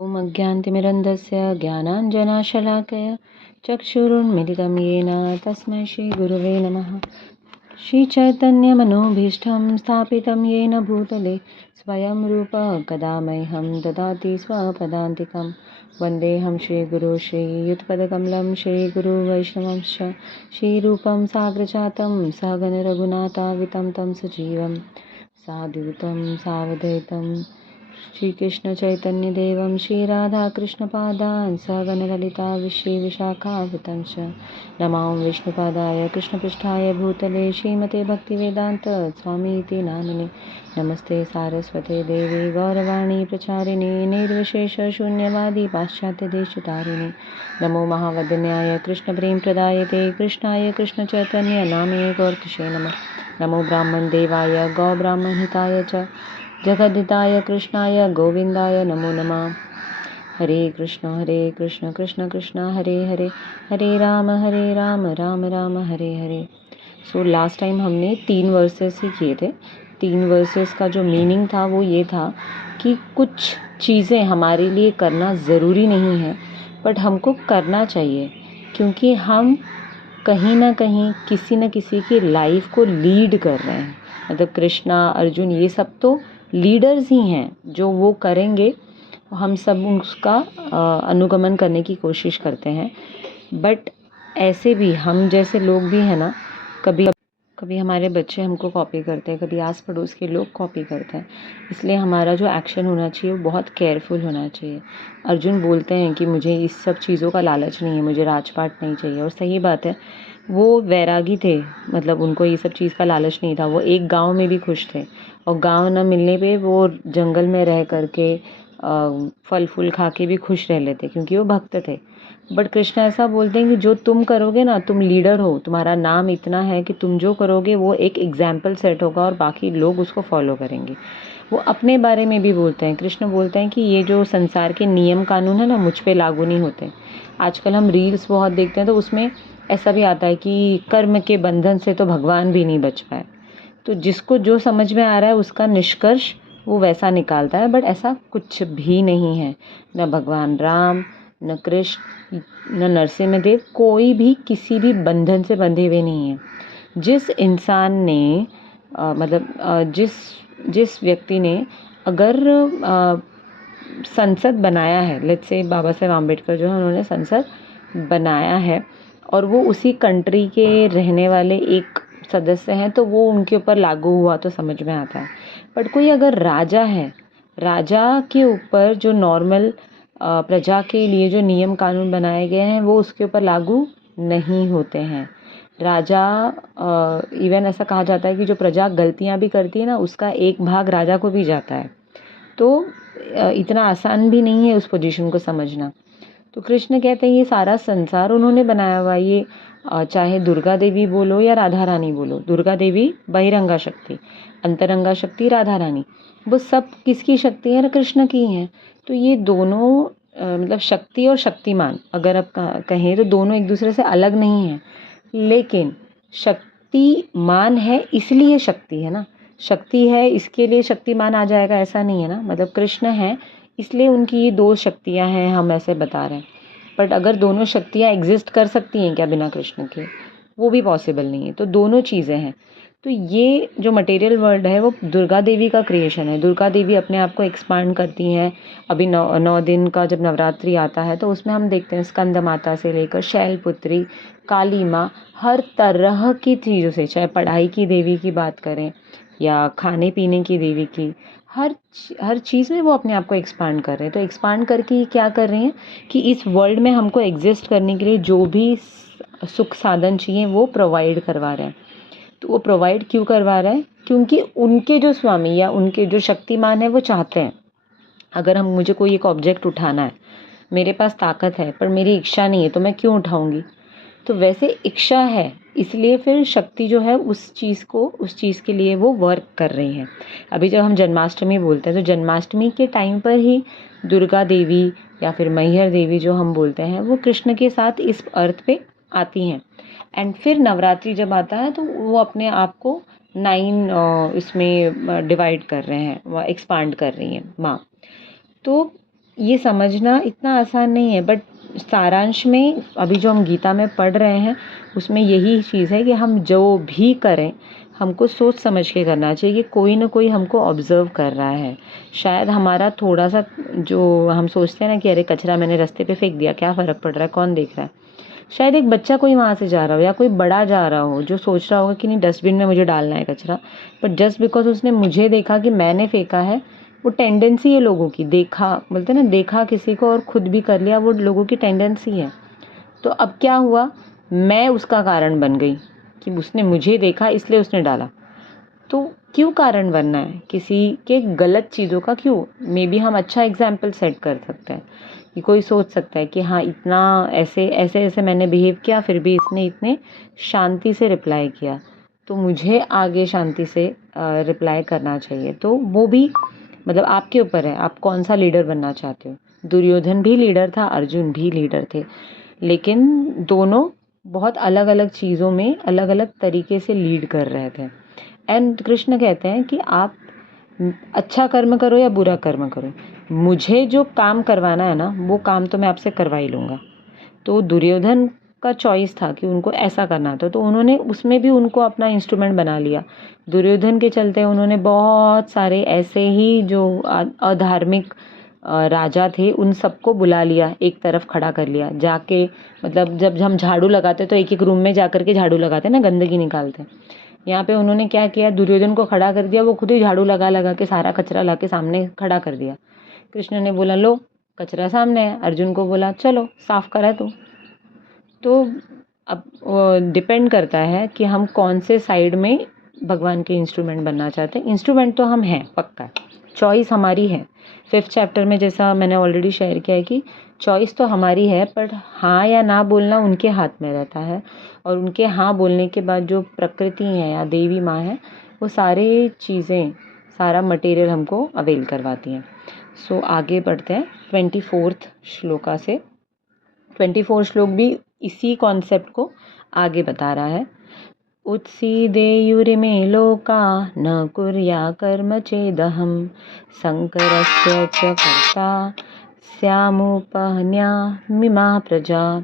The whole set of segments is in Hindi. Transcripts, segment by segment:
ॐ अज्ञानतिमिरन्धस्य ज्ञानाञ्जनशलाकया चक्षुरुन्मिलितं येन तस्मै श्रीगुरुवे नमः। श्रीचैतन्यमनोभीष्टं स्थापितं येन भूतले स्वयं रूपः कदा मह्यं ददाति स्वपदान्तिकं। वन्देऽहं श्रीगुरो श्रीयुतपदकमलं श्रीगुरुवैष्णवंश्च श्रीरूपं साग्रजातं सहगणरघुनाथान्वितं तं सजीवं साद्वैतं सावधैतं श्रीकृष्णचैतन्यदेवं श्रीराधाकृष्णपादान् सहगणललिता श्रीविशाखान्वितं च नमां विष्णुपादाय कृष्णपृष्ठाय भूतले श्रीमते भक्तिवेदान्त स्वामीति नामिने। नमस्ते सारस्वते देवी गौरवाणी प्रचारिणे निर्विशेषशून्यवादी पाश्चात्यदेशतारिणे। नमो महावदन्याय कृष्णप्रेमप्रदायते कृष्णाय कृष्णचैतन्य नामे गौरतिषे नमः। नमो ब्राह्मणदेवाय गौब्राह्मणहिताय च जगद्धिताय कृष्णाय गोविन्दाय नमो नमः। हरे कृष्ण कृष्ण कृष्ण हरे हरे, हरे Ram Ram Ram Hare Hare. So last time हमने 3 वर्सेस ही किए थे। 3 वर्सेस का जो मीनिंग था वो ये था कि कुछ चीज़ें हमारे लिए करना ज़रूरी नहीं है, बट हमको करना चाहिए, क्योंकि हम कहीं ना कहीं किसी न किसी की लाइफ को लीड कर रहे हैं। मतलब कृष्णा, अर्जुन, ये सब तो लीडर्स ही हैं। जो वो करेंगे हम सब उसका अनुगमन करने की कोशिश करते हैं। बट ऐसे भी हम जैसे लोग भी हैं ना, कभी कभी हमारे बच्चे हमको कॉपी करते हैं, कभी आस पड़ोस के लोग कॉपी करते हैं। इसलिए हमारा जो एक्शन होना चाहिए वो बहुत केयरफुल होना चाहिए। अर्जुन बोलते हैं कि मुझे इस सब चीज़ों का लालच नहीं है, मुझे राजपाट नहीं चाहिए, और सही बात है। वो वैरागी थे, मतलब उनको ये सब चीज़ का लालच नहीं था। वो एक गांव में भी खुश थे, और गांव न मिलने पे वो जंगल में रह करके फल फूल खा के भी खुश रह लेते, क्योंकि वो भक्त थे। बट कृष्ण ऐसा बोलते हैं कि जो तुम करोगे ना, तुम लीडर हो, तुम्हारा नाम इतना है कि तुम जो करोगे वो एक एग्जाम्पल सेट होगा और बाकी लोग उसको फॉलो करेंगे। वो अपने बारे में भी बोलते हैं। कृष्ण बोलते हैं कि ये जो संसार के नियम कानून है ना, मुझ पे लागू नहीं होते। आजकल हम रील्स बहुत देखते हैं, तो उसमें ऐसा भी आता है कि कर्म के बंधन से तो भगवान भी नहीं बच पाए। तो जिसको जो समझ में आ रहा है उसका निष्कर्ष वो वैसा निकालता है, बट ऐसा कुछ भी नहीं है। न भगवान राम, न कृष्ण, न नरसिंहदेव, कोई भी किसी भी बंधन से बंधे हुए नहीं है। जिस इंसान ने जिस जिस व्यक्ति ने अगर संसद बनाया है, लेट्स से बाबा साहेब आम्बेडकर जो है उन्होंने संसद बनाया है, और वो उसी कंट्री के रहने वाले एक सदस्य हैं, तो वो उनके ऊपर लागू हुआ तो समझ में आता है। बट कोई अगर राजा है, राजा के ऊपर जो नॉर्मल प्रजा के लिए जो नियम कानून बनाए गए हैं वो उसके ऊपर लागू नहीं होते हैं। राजा, इवन ऐसा कहा जाता है कि जो प्रजा गलतियां भी करती है ना, उसका एक भाग राजा को भी जाता है। तो इतना आसान भी नहीं है उस पोजीशन को समझना। तो कृष्ण कहते हैं ये सारा संसार उन्होंने बनाया हुआ। ये चाहे दुर्गा देवी बोलो या राधा रानी बोलो, दुर्गा देवी बहिरंगा शक्ति, अंतरंगा शक्ति राधा रानी, वो सब किसकी शक्ति है? कृष्ण की हैं। तो ये दोनों मतलब शक्ति और शक्तिमान अगर आप कहें तो दोनों एक दूसरे से अलग नहीं हैं, लेकिन शक्तिमान है इसलिए शक्ति है ना। शक्ति है इसके लिए शक्तिमान आ जाएगा ऐसा नहीं है ना। मतलब कृष्ण है इसलिए उनकी ये 2 शक्तियां हैं, हम ऐसे बता रहे हैं। बट अगर दोनों शक्तियां एग्जिस्ट कर सकती हैं क्या बिना कृष्ण के? वो भी पॉसिबल नहीं है। तो दोनों चीज़ें हैं। तो ये जो मटेरियल वर्ल्ड है वो दुर्गा देवी का क्रिएशन है। दुर्गा देवी अपने आप को एक्सपांड करती हैं। अभी 9 दिन का जब नवरात्रि आता है तो उसमें हम देखते हैं स्कंद माता से लेकर शैलपुत्री, काली माँ, हर तरह की चीज़ों से, चाहे पढ़ाई की देवी की बात करें या खाने पीने की देवी की, हर चीज़ में वो अपने आप को एक्सपांड कर रहे हैं। तो एक्सपांड करके ये क्या कर रही हैं कि इस वर्ल्ड में हमको एग्जिस्ट करने के लिए जो भी सुख साधन चाहिए वो प्रोवाइड करवा रहे हैं। तो वो प्रोवाइड क्यों करवा रहा है? क्योंकि उनके जो स्वामी या उनके जो शक्तिमान है वो चाहते हैं, अगर हम मुझे कोई एक ऑब्जेक्ट उठाना है, मेरे पास ताकत है पर मेरी इच्छा नहीं है, तो मैं क्यों उठाऊंगी? तो वैसे इच्छा है, इसलिए फिर शक्ति जो है उस चीज़ के लिए वो वर्क कर रही है। अभी जब हम जन्माष्टमी बोलते हैं तो जन्माष्टमी के टाइम पर ही दुर्गा देवी या फिर मैहर देवी जो हम बोलते हैं वो कृष्ण के साथ इस अर्थ पे आती हैं। एंड फिर नवरात्रि जब आता है तो वो अपने आप को 9 इसमें डिवाइड कर रहे हैं, एक्सपांड कर रही हैं माँ। तो ये समझना इतना आसान नहीं है, बट सारांश में अभी जो हम गीता में पढ़ रहे हैं उसमें यही चीज़ है कि हम जो भी करें हमको सोच समझ के करना चाहिए कि कोई ना कोई हमको ऑब्ज़र्व कर रहा है। शायद हमारा थोड़ा सा जो हम सोचते हैं ना कि अरे कचरा मैंने रास्ते पे फेंक दिया, क्या फ़र्क पड़ रहा है, कौन देख रहा है। शायद एक बच्चा कोई वहाँ से जा रहा हो या कोई बड़ा जा रहा हो जो सोच रहा होगा कि नहीं डस्टबिन में मुझे डालना है कचरा, बट जस्ट बिकॉज उसने मुझे देखा कि मैंने फेंका है, वो टेंडेंसी है लोगों की, देखा बोलते हैं ना, देखा किसी को और खुद भी कर लिया, वो लोगों की टेंडेंसी है। तो अब क्या हुआ, मैं उसका कारण बन गई कि उसने मुझे देखा इसलिए उसने डाला। तो क्यों कारण बनना है किसी के गलत चीज़ों का, क्यों? मे बी हम अच्छा एग्जाम्पल सेट कर सकते हैं कि कोई सोच सकता है कि हाँ इतना ऐसे ऐसे ऐसे मैंने बिहेव किया फिर भी इसने इतने शांति से रिप्लाई किया, तो मुझे आगे शांति से रिप्लाई करना चाहिए। तो वो भी मतलब आपके ऊपर है, आप कौन सा लीडर बनना चाहते हो। दुर्योधन भी लीडर था, अर्जुन भी लीडर थे, लेकिन दोनों बहुत अलग अलग चीज़ों में अलग अलग तरीके से लीड कर रहे थे। एंड कृष्ण कहते हैं कि आप अच्छा कर्म करो या बुरा कर्म करो, मुझे जो काम करवाना है ना वो काम तो मैं आपसे करवा ही लूँगा। तो दुर्योधन का चॉइस था कि उनको ऐसा करना था, तो उन्होंने उसमें भी उनको अपना इंस्ट्रूमेंट बना लिया। दुर्योधन के चलते उन्होंने बहुत सारे ऐसे ही जो अधार्मिक राजा थे उन सबको बुला लिया, एक तरफ खड़ा कर लिया जाके। मतलब जब हम झाड़ू लगाते तो एक एक रूम में जा कर के झाड़ू लगाते ना, गंदगी निकालते। यहाँ पे उन्होंने क्या किया, दुर्योधन को खड़ा कर दिया, वो खुद ही झाड़ू लगा लगा के सारा कचरा ला के सामने खड़ा कर दिया। कृष्ण ने बोला लो कचरा सामने है, अर्जुन को बोला चलो साफ करा तू। तो अब डिपेंड करता है कि हम कौन से साइड में भगवान के इंस्ट्रूमेंट बनना चाहते हैं। इंस्ट्रूमेंट तो हम हैं पक्का, चॉइस हमारी है। 5th चैप्टर में जैसा मैंने ऑलरेडी शेयर किया है कि चॉइस तो हमारी है, पर हाँ या ना बोलना उनके हाथ में रहता है। और उनके हाँ बोलने के बाद जो प्रकृति है या देवी माँ है वो सारी चीज़ें, सारा मटेरियल हमको अवेल करवाती हैं। सो आगे बढ़ते हैं 24th श्लोका से। 24 श्लोक भी इसी कॉन्सेप्ट को आगे बता रहा है। उत्सीदेयुरिमे लोका न कुर्या कर्म चेदहम शंकरस्य च कर्ता स्यामुपहन्यामिमा प्रजा।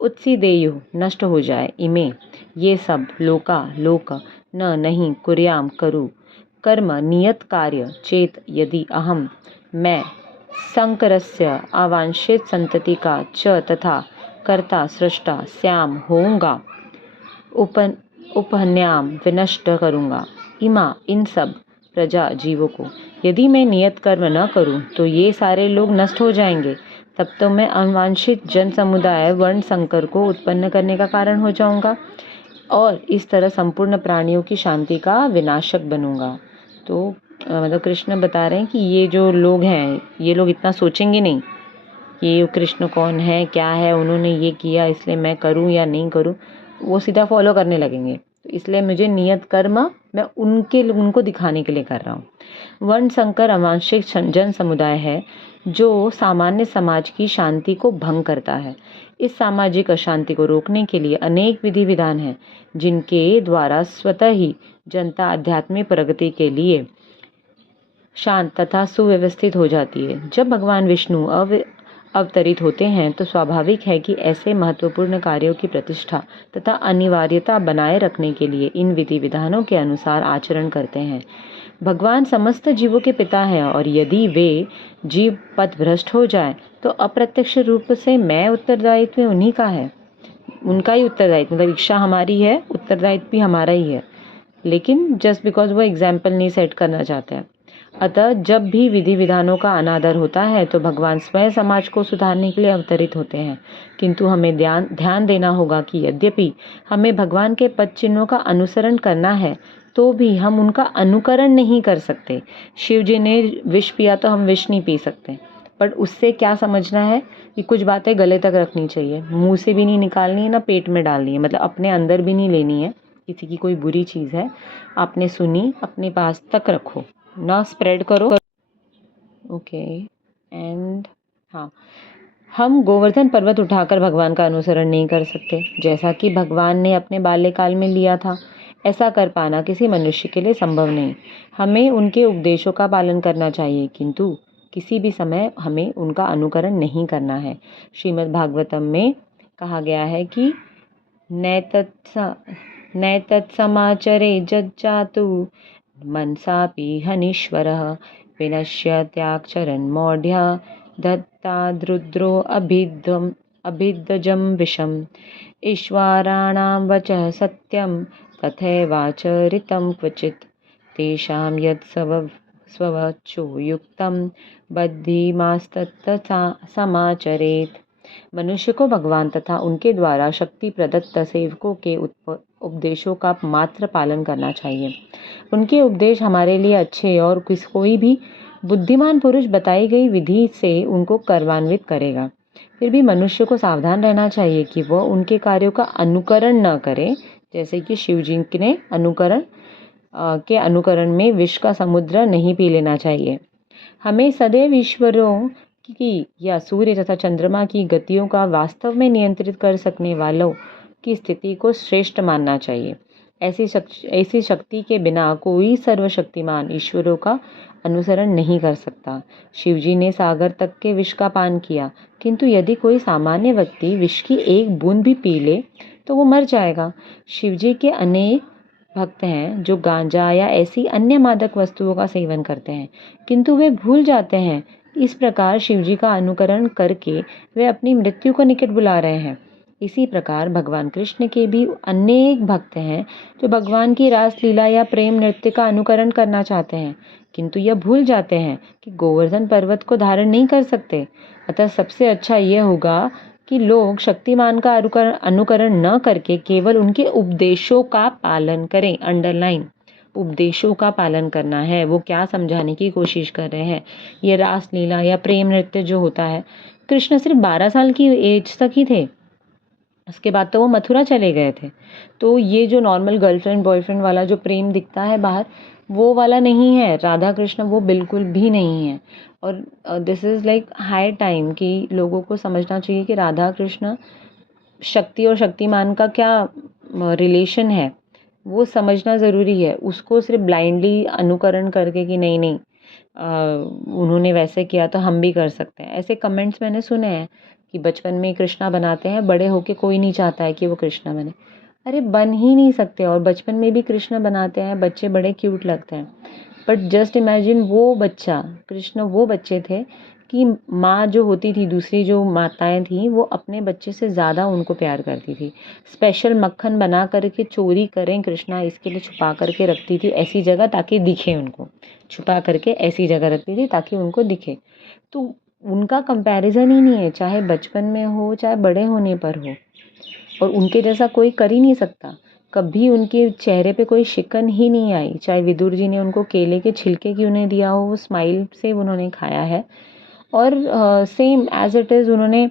उत्सीदेयु नष्ट हो जाए, इमे ये सब, लोका लोक, न नहीं, कुर्याम करूँ, कर्म नियत कार्य, चेत यदि, अहम मैं, शंकरस्य अवांछित संतति का, च तथा, कर्ता सृष्टा, श्याम होऊंगा, उपहन्याम विनष्ट करूँगा, इमा इन सब, प्रजा जीवों को। यदि मैं नियत कर्म न करूं तो ये सारे लोग नष्ट हो जाएंगे, तब तो मैं अवांछित जन समुदाय वर्ण संकर को उत्पन्न करने का कारण हो जाऊंगा और इस तरह संपूर्ण प्राणियों की शांति का विनाशक बनूंगा। तो मतलब कृष्ण बता रहे हैं कि ये जो लोग हैं ये लोग इतना सोचेंगे नहीं कि कृष्ण कौन है, क्या है, उन्होंने ये किया इसलिए मैं करूं या नहीं करूं, वो सीधा फॉलो करने लगेंगे। तो इसलिए मुझे नियत कर्म मैं उनको दिखाने के लिए कर रहा हूँ। वर्ण संकर आवांशिक जन समुदाय है जो सामान्य समाज की शांति को भंग करता है। इस सामाजिक अशांति को रोकने के लिए अनेक विधि विधान हैं जिनके द्वारा स्वतः ही जनता आध्यात्मिक प्रगति के लिए शांत तथा सुव्यवस्थित हो जाती है। जब भगवान विष्णु अवतरित होते हैं तो स्वाभाविक है कि ऐसे महत्वपूर्ण कार्यों की प्रतिष्ठा तथा अनिवार्यता बनाए रखने के लिए इन विधि विधानों के अनुसार आचरण करते हैं। भगवान समस्त जीवों के पिता हैं और यदि वे जीव पथ भ्रष्ट हो जाए तो अप्रत्यक्ष रूप से मैं उत्तरदायित्व उन्हीं का है, उनका ही उत्तरदायित्व, मतलब इच्छा हमारी है, उत्तरदायित्व भी हमारा ही है, लेकिन जस्ट बिकॉज वो एग्जाम्पल नहीं सेट करना चाहते हैं। अतः जब भी विधि विधानों का अनादर होता है तो भगवान स्वयं समाज को सुधारने के लिए अवतरित होते हैं, किंतु हमें ध्यान देना होगा कि यद्यपि हमें भगवान के पद चिन्हों का अनुसरण करना है तो भी हम उनका अनुकरण नहीं कर सकते। शिव जी ने विष पिया तो हम विष नहीं पी सकते, पर उससे क्या समझना है कि कुछ बातें गले तक रखनी चाहिए, मुंह से भी नहीं निकालनी है ना पेट में डालनी है, मतलब अपने अंदर भी नहीं लेनी है। किसी की कोई बुरी चीज़ है आपने सुनी, अपने पास तक रखो, ना स्प्रेड करो। ओके एंड हाँ, हम गोवर्धन पर्वत उठाकर भगवान का अनुसरण नहीं कर सकते जैसा कि भगवान ने अपने बाल्यकाल में लिया था। ऐसा कर पाना किसी मनुष्य के लिए संभव नहीं। हमें उनके उपदेशों का पालन करना चाहिए, किंतु किसी भी समय हमें उनका अनुकरण नहीं करना है। श्रीमद् भागवतम में कहा गया है कि नैतत्समाचरे जज्जातु मनसापि हनीश्वरः विनश्यत्याक्षरन् मौढ्य दत्ताद्रुद्रो अभिद्दजं विषम् ईश्वराणां वचः सत्यं तथैवाचरितं क्वचित् तेषां यत् स्ववचो युक्तं बद्धिमास्तत् समाचरेत्। मनुष्य को भगवान तथा उनके द्वारा शक्ति प्रदत्त सेवकों के उपदेशों का मात्र पालन करना चाहिए। उनके उपदेश हमारे लिए अच्छे और कोई भी बुद्धिमान पुरुष बताई गई विधि से उनको कर्मान्वित करेगा। फिर भी मनुष्य को सावधान रहना चाहिए कि वह उनके कार्यों का अनुकरण न करे, जैसे कि शिव जी ने अनुकरण में विष का समुद्र नहीं पी लेना चाहिए। हमें सदैव ईश्वरों की या सूर्य तथा चंद्रमा की गतियों का वास्तव में नियंत्रित कर सकने वालों की स्थिति को श्रेष्ठ मानना चाहिए। ऐसी शक्ति के बिना कोई सर्वशक्तिमान ईश्वरों का अनुसरण नहीं कर सकता। शिवजी ने सागर तक के विष का पान किया, किंतु यदि कोई सामान्य व्यक्ति विष की एक बूंद भी पी ले तो वो मर जाएगा। शिवजी के अनेक भक्त हैं जो गांजा या ऐसी अन्य मादक वस्तुओं का सेवन करते हैं, किंतु वे भूल जाते हैं। इस प्रकार शिवजी का अनुकरण करके वे अपनी मृत्यु को निकट बुला रहे हैं। इसी प्रकार भगवान कृष्ण के भी अनेक भक्त हैं जो भगवान की रास लीला या प्रेम नृत्य का अनुकरण करना चाहते हैं, किंतु यह भूल जाते हैं कि गोवर्धन पर्वत को धारण नहीं कर सकते। अतः सबसे अच्छा यह होगा कि लोग शक्तिमान का अनुकरण न करके केवल उनके उपदेशों का पालन करें। अंडरलाइन, उपदेशों का पालन करना है। वो क्या समझाने की कोशिश कर रहे हैं। ये रास लीला या प्रेम नृत्य जो होता है, कृष्ण सिर्फ 12 साल की एज तक ही थे, उसके बाद तो वो मथुरा चले गए थे। तो ये जो नॉर्मल गर्लफ्रेंड बॉयफ्रेंड वाला जो प्रेम दिखता है बाहर, वो वाला नहीं है। राधा कृष्ण वो बिल्कुल भी नहीं है। और this is like high time कि लोगों को समझना चाहिए कि राधा कृष्ण शक्ति और शक्तिमान का क्या रिलेशन है, वो समझना ज़रूरी है। उसको सिर्फ ब्लाइंडली अनुकरण करके कि नहीं नहीं उन्होंने वैसे किया तो हम भी कर सकते हैं, ऐसे कमेंट्स मैंने सुने हैं कि बचपन में कृष्णा बनाते हैं, बड़े होके कोई नहीं चाहता है कि वो कृष्णा बने। अरे बन ही नहीं सकते। और बचपन में भी कृष्ण बनाते हैं, बच्चे बड़े क्यूट लगते हैं, बट जस्ट इमेजिन वो बच्चा कृष्ण वो बच्चे थे कि माँ जो होती थी, दूसरी जो माताएं थी, वो अपने बच्चे से ज़्यादा उनको प्यार करती थी। स्पेशल मक्खन बना करके चोरी करें कृष्णा इसके लिए छुपा करके रखती थी ऐसी जगह ताकि दिखे उनको, छुपा करके ऐसी जगह रखती थी ताकि उनको दिखे। तो उनका कंपैरिजन ही नहीं है, चाहे बचपन में हो चाहे बड़े होने पर हो। और उनके जैसा कोई कर ही नहीं सकता। कभी उनके चेहरे पे कोई शिकन ही नहीं आई। चाहे विदुर जी ने उनको केले के छिलके क्यों नहीं दिया हो, वो स्माइल से उन्होंने खाया है। और सेम एज इट इज़ उन्होंने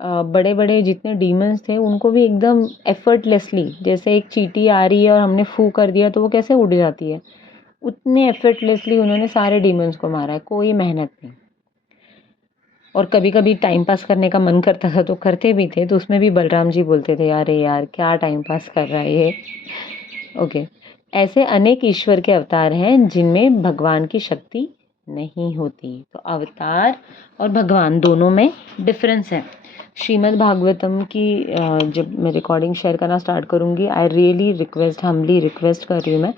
बड़े बड़े जितने डीमंस थे उनको भी एकदम एफर्टलेसली, जैसे एक चींटी आ रही है और हमने फू कर दिया तो वो कैसे उड़ जाती है, उतने एफर्टलेसली उन्होंने सारे डीमंस को मारा है, कोई मेहनत नहीं। और कभी कभी टाइम पास करने का मन करता था तो करते भी थे, तो उसमें भी बलराम जी बोलते थे अरे यार क्या टाइम पास कर रहा है ये। ओके, ऐसे अनेक ईश्वर के अवतार हैं जिनमें भगवान की शक्ति नहीं होती। तो अवतार और भगवान दोनों में डिफरेंस है। श्रीमद् भागवतम की जब मैं रिकॉर्डिंग शेयर करना स्टार्ट करूँगी, I really request, humbly request कर रही हूँ मैं,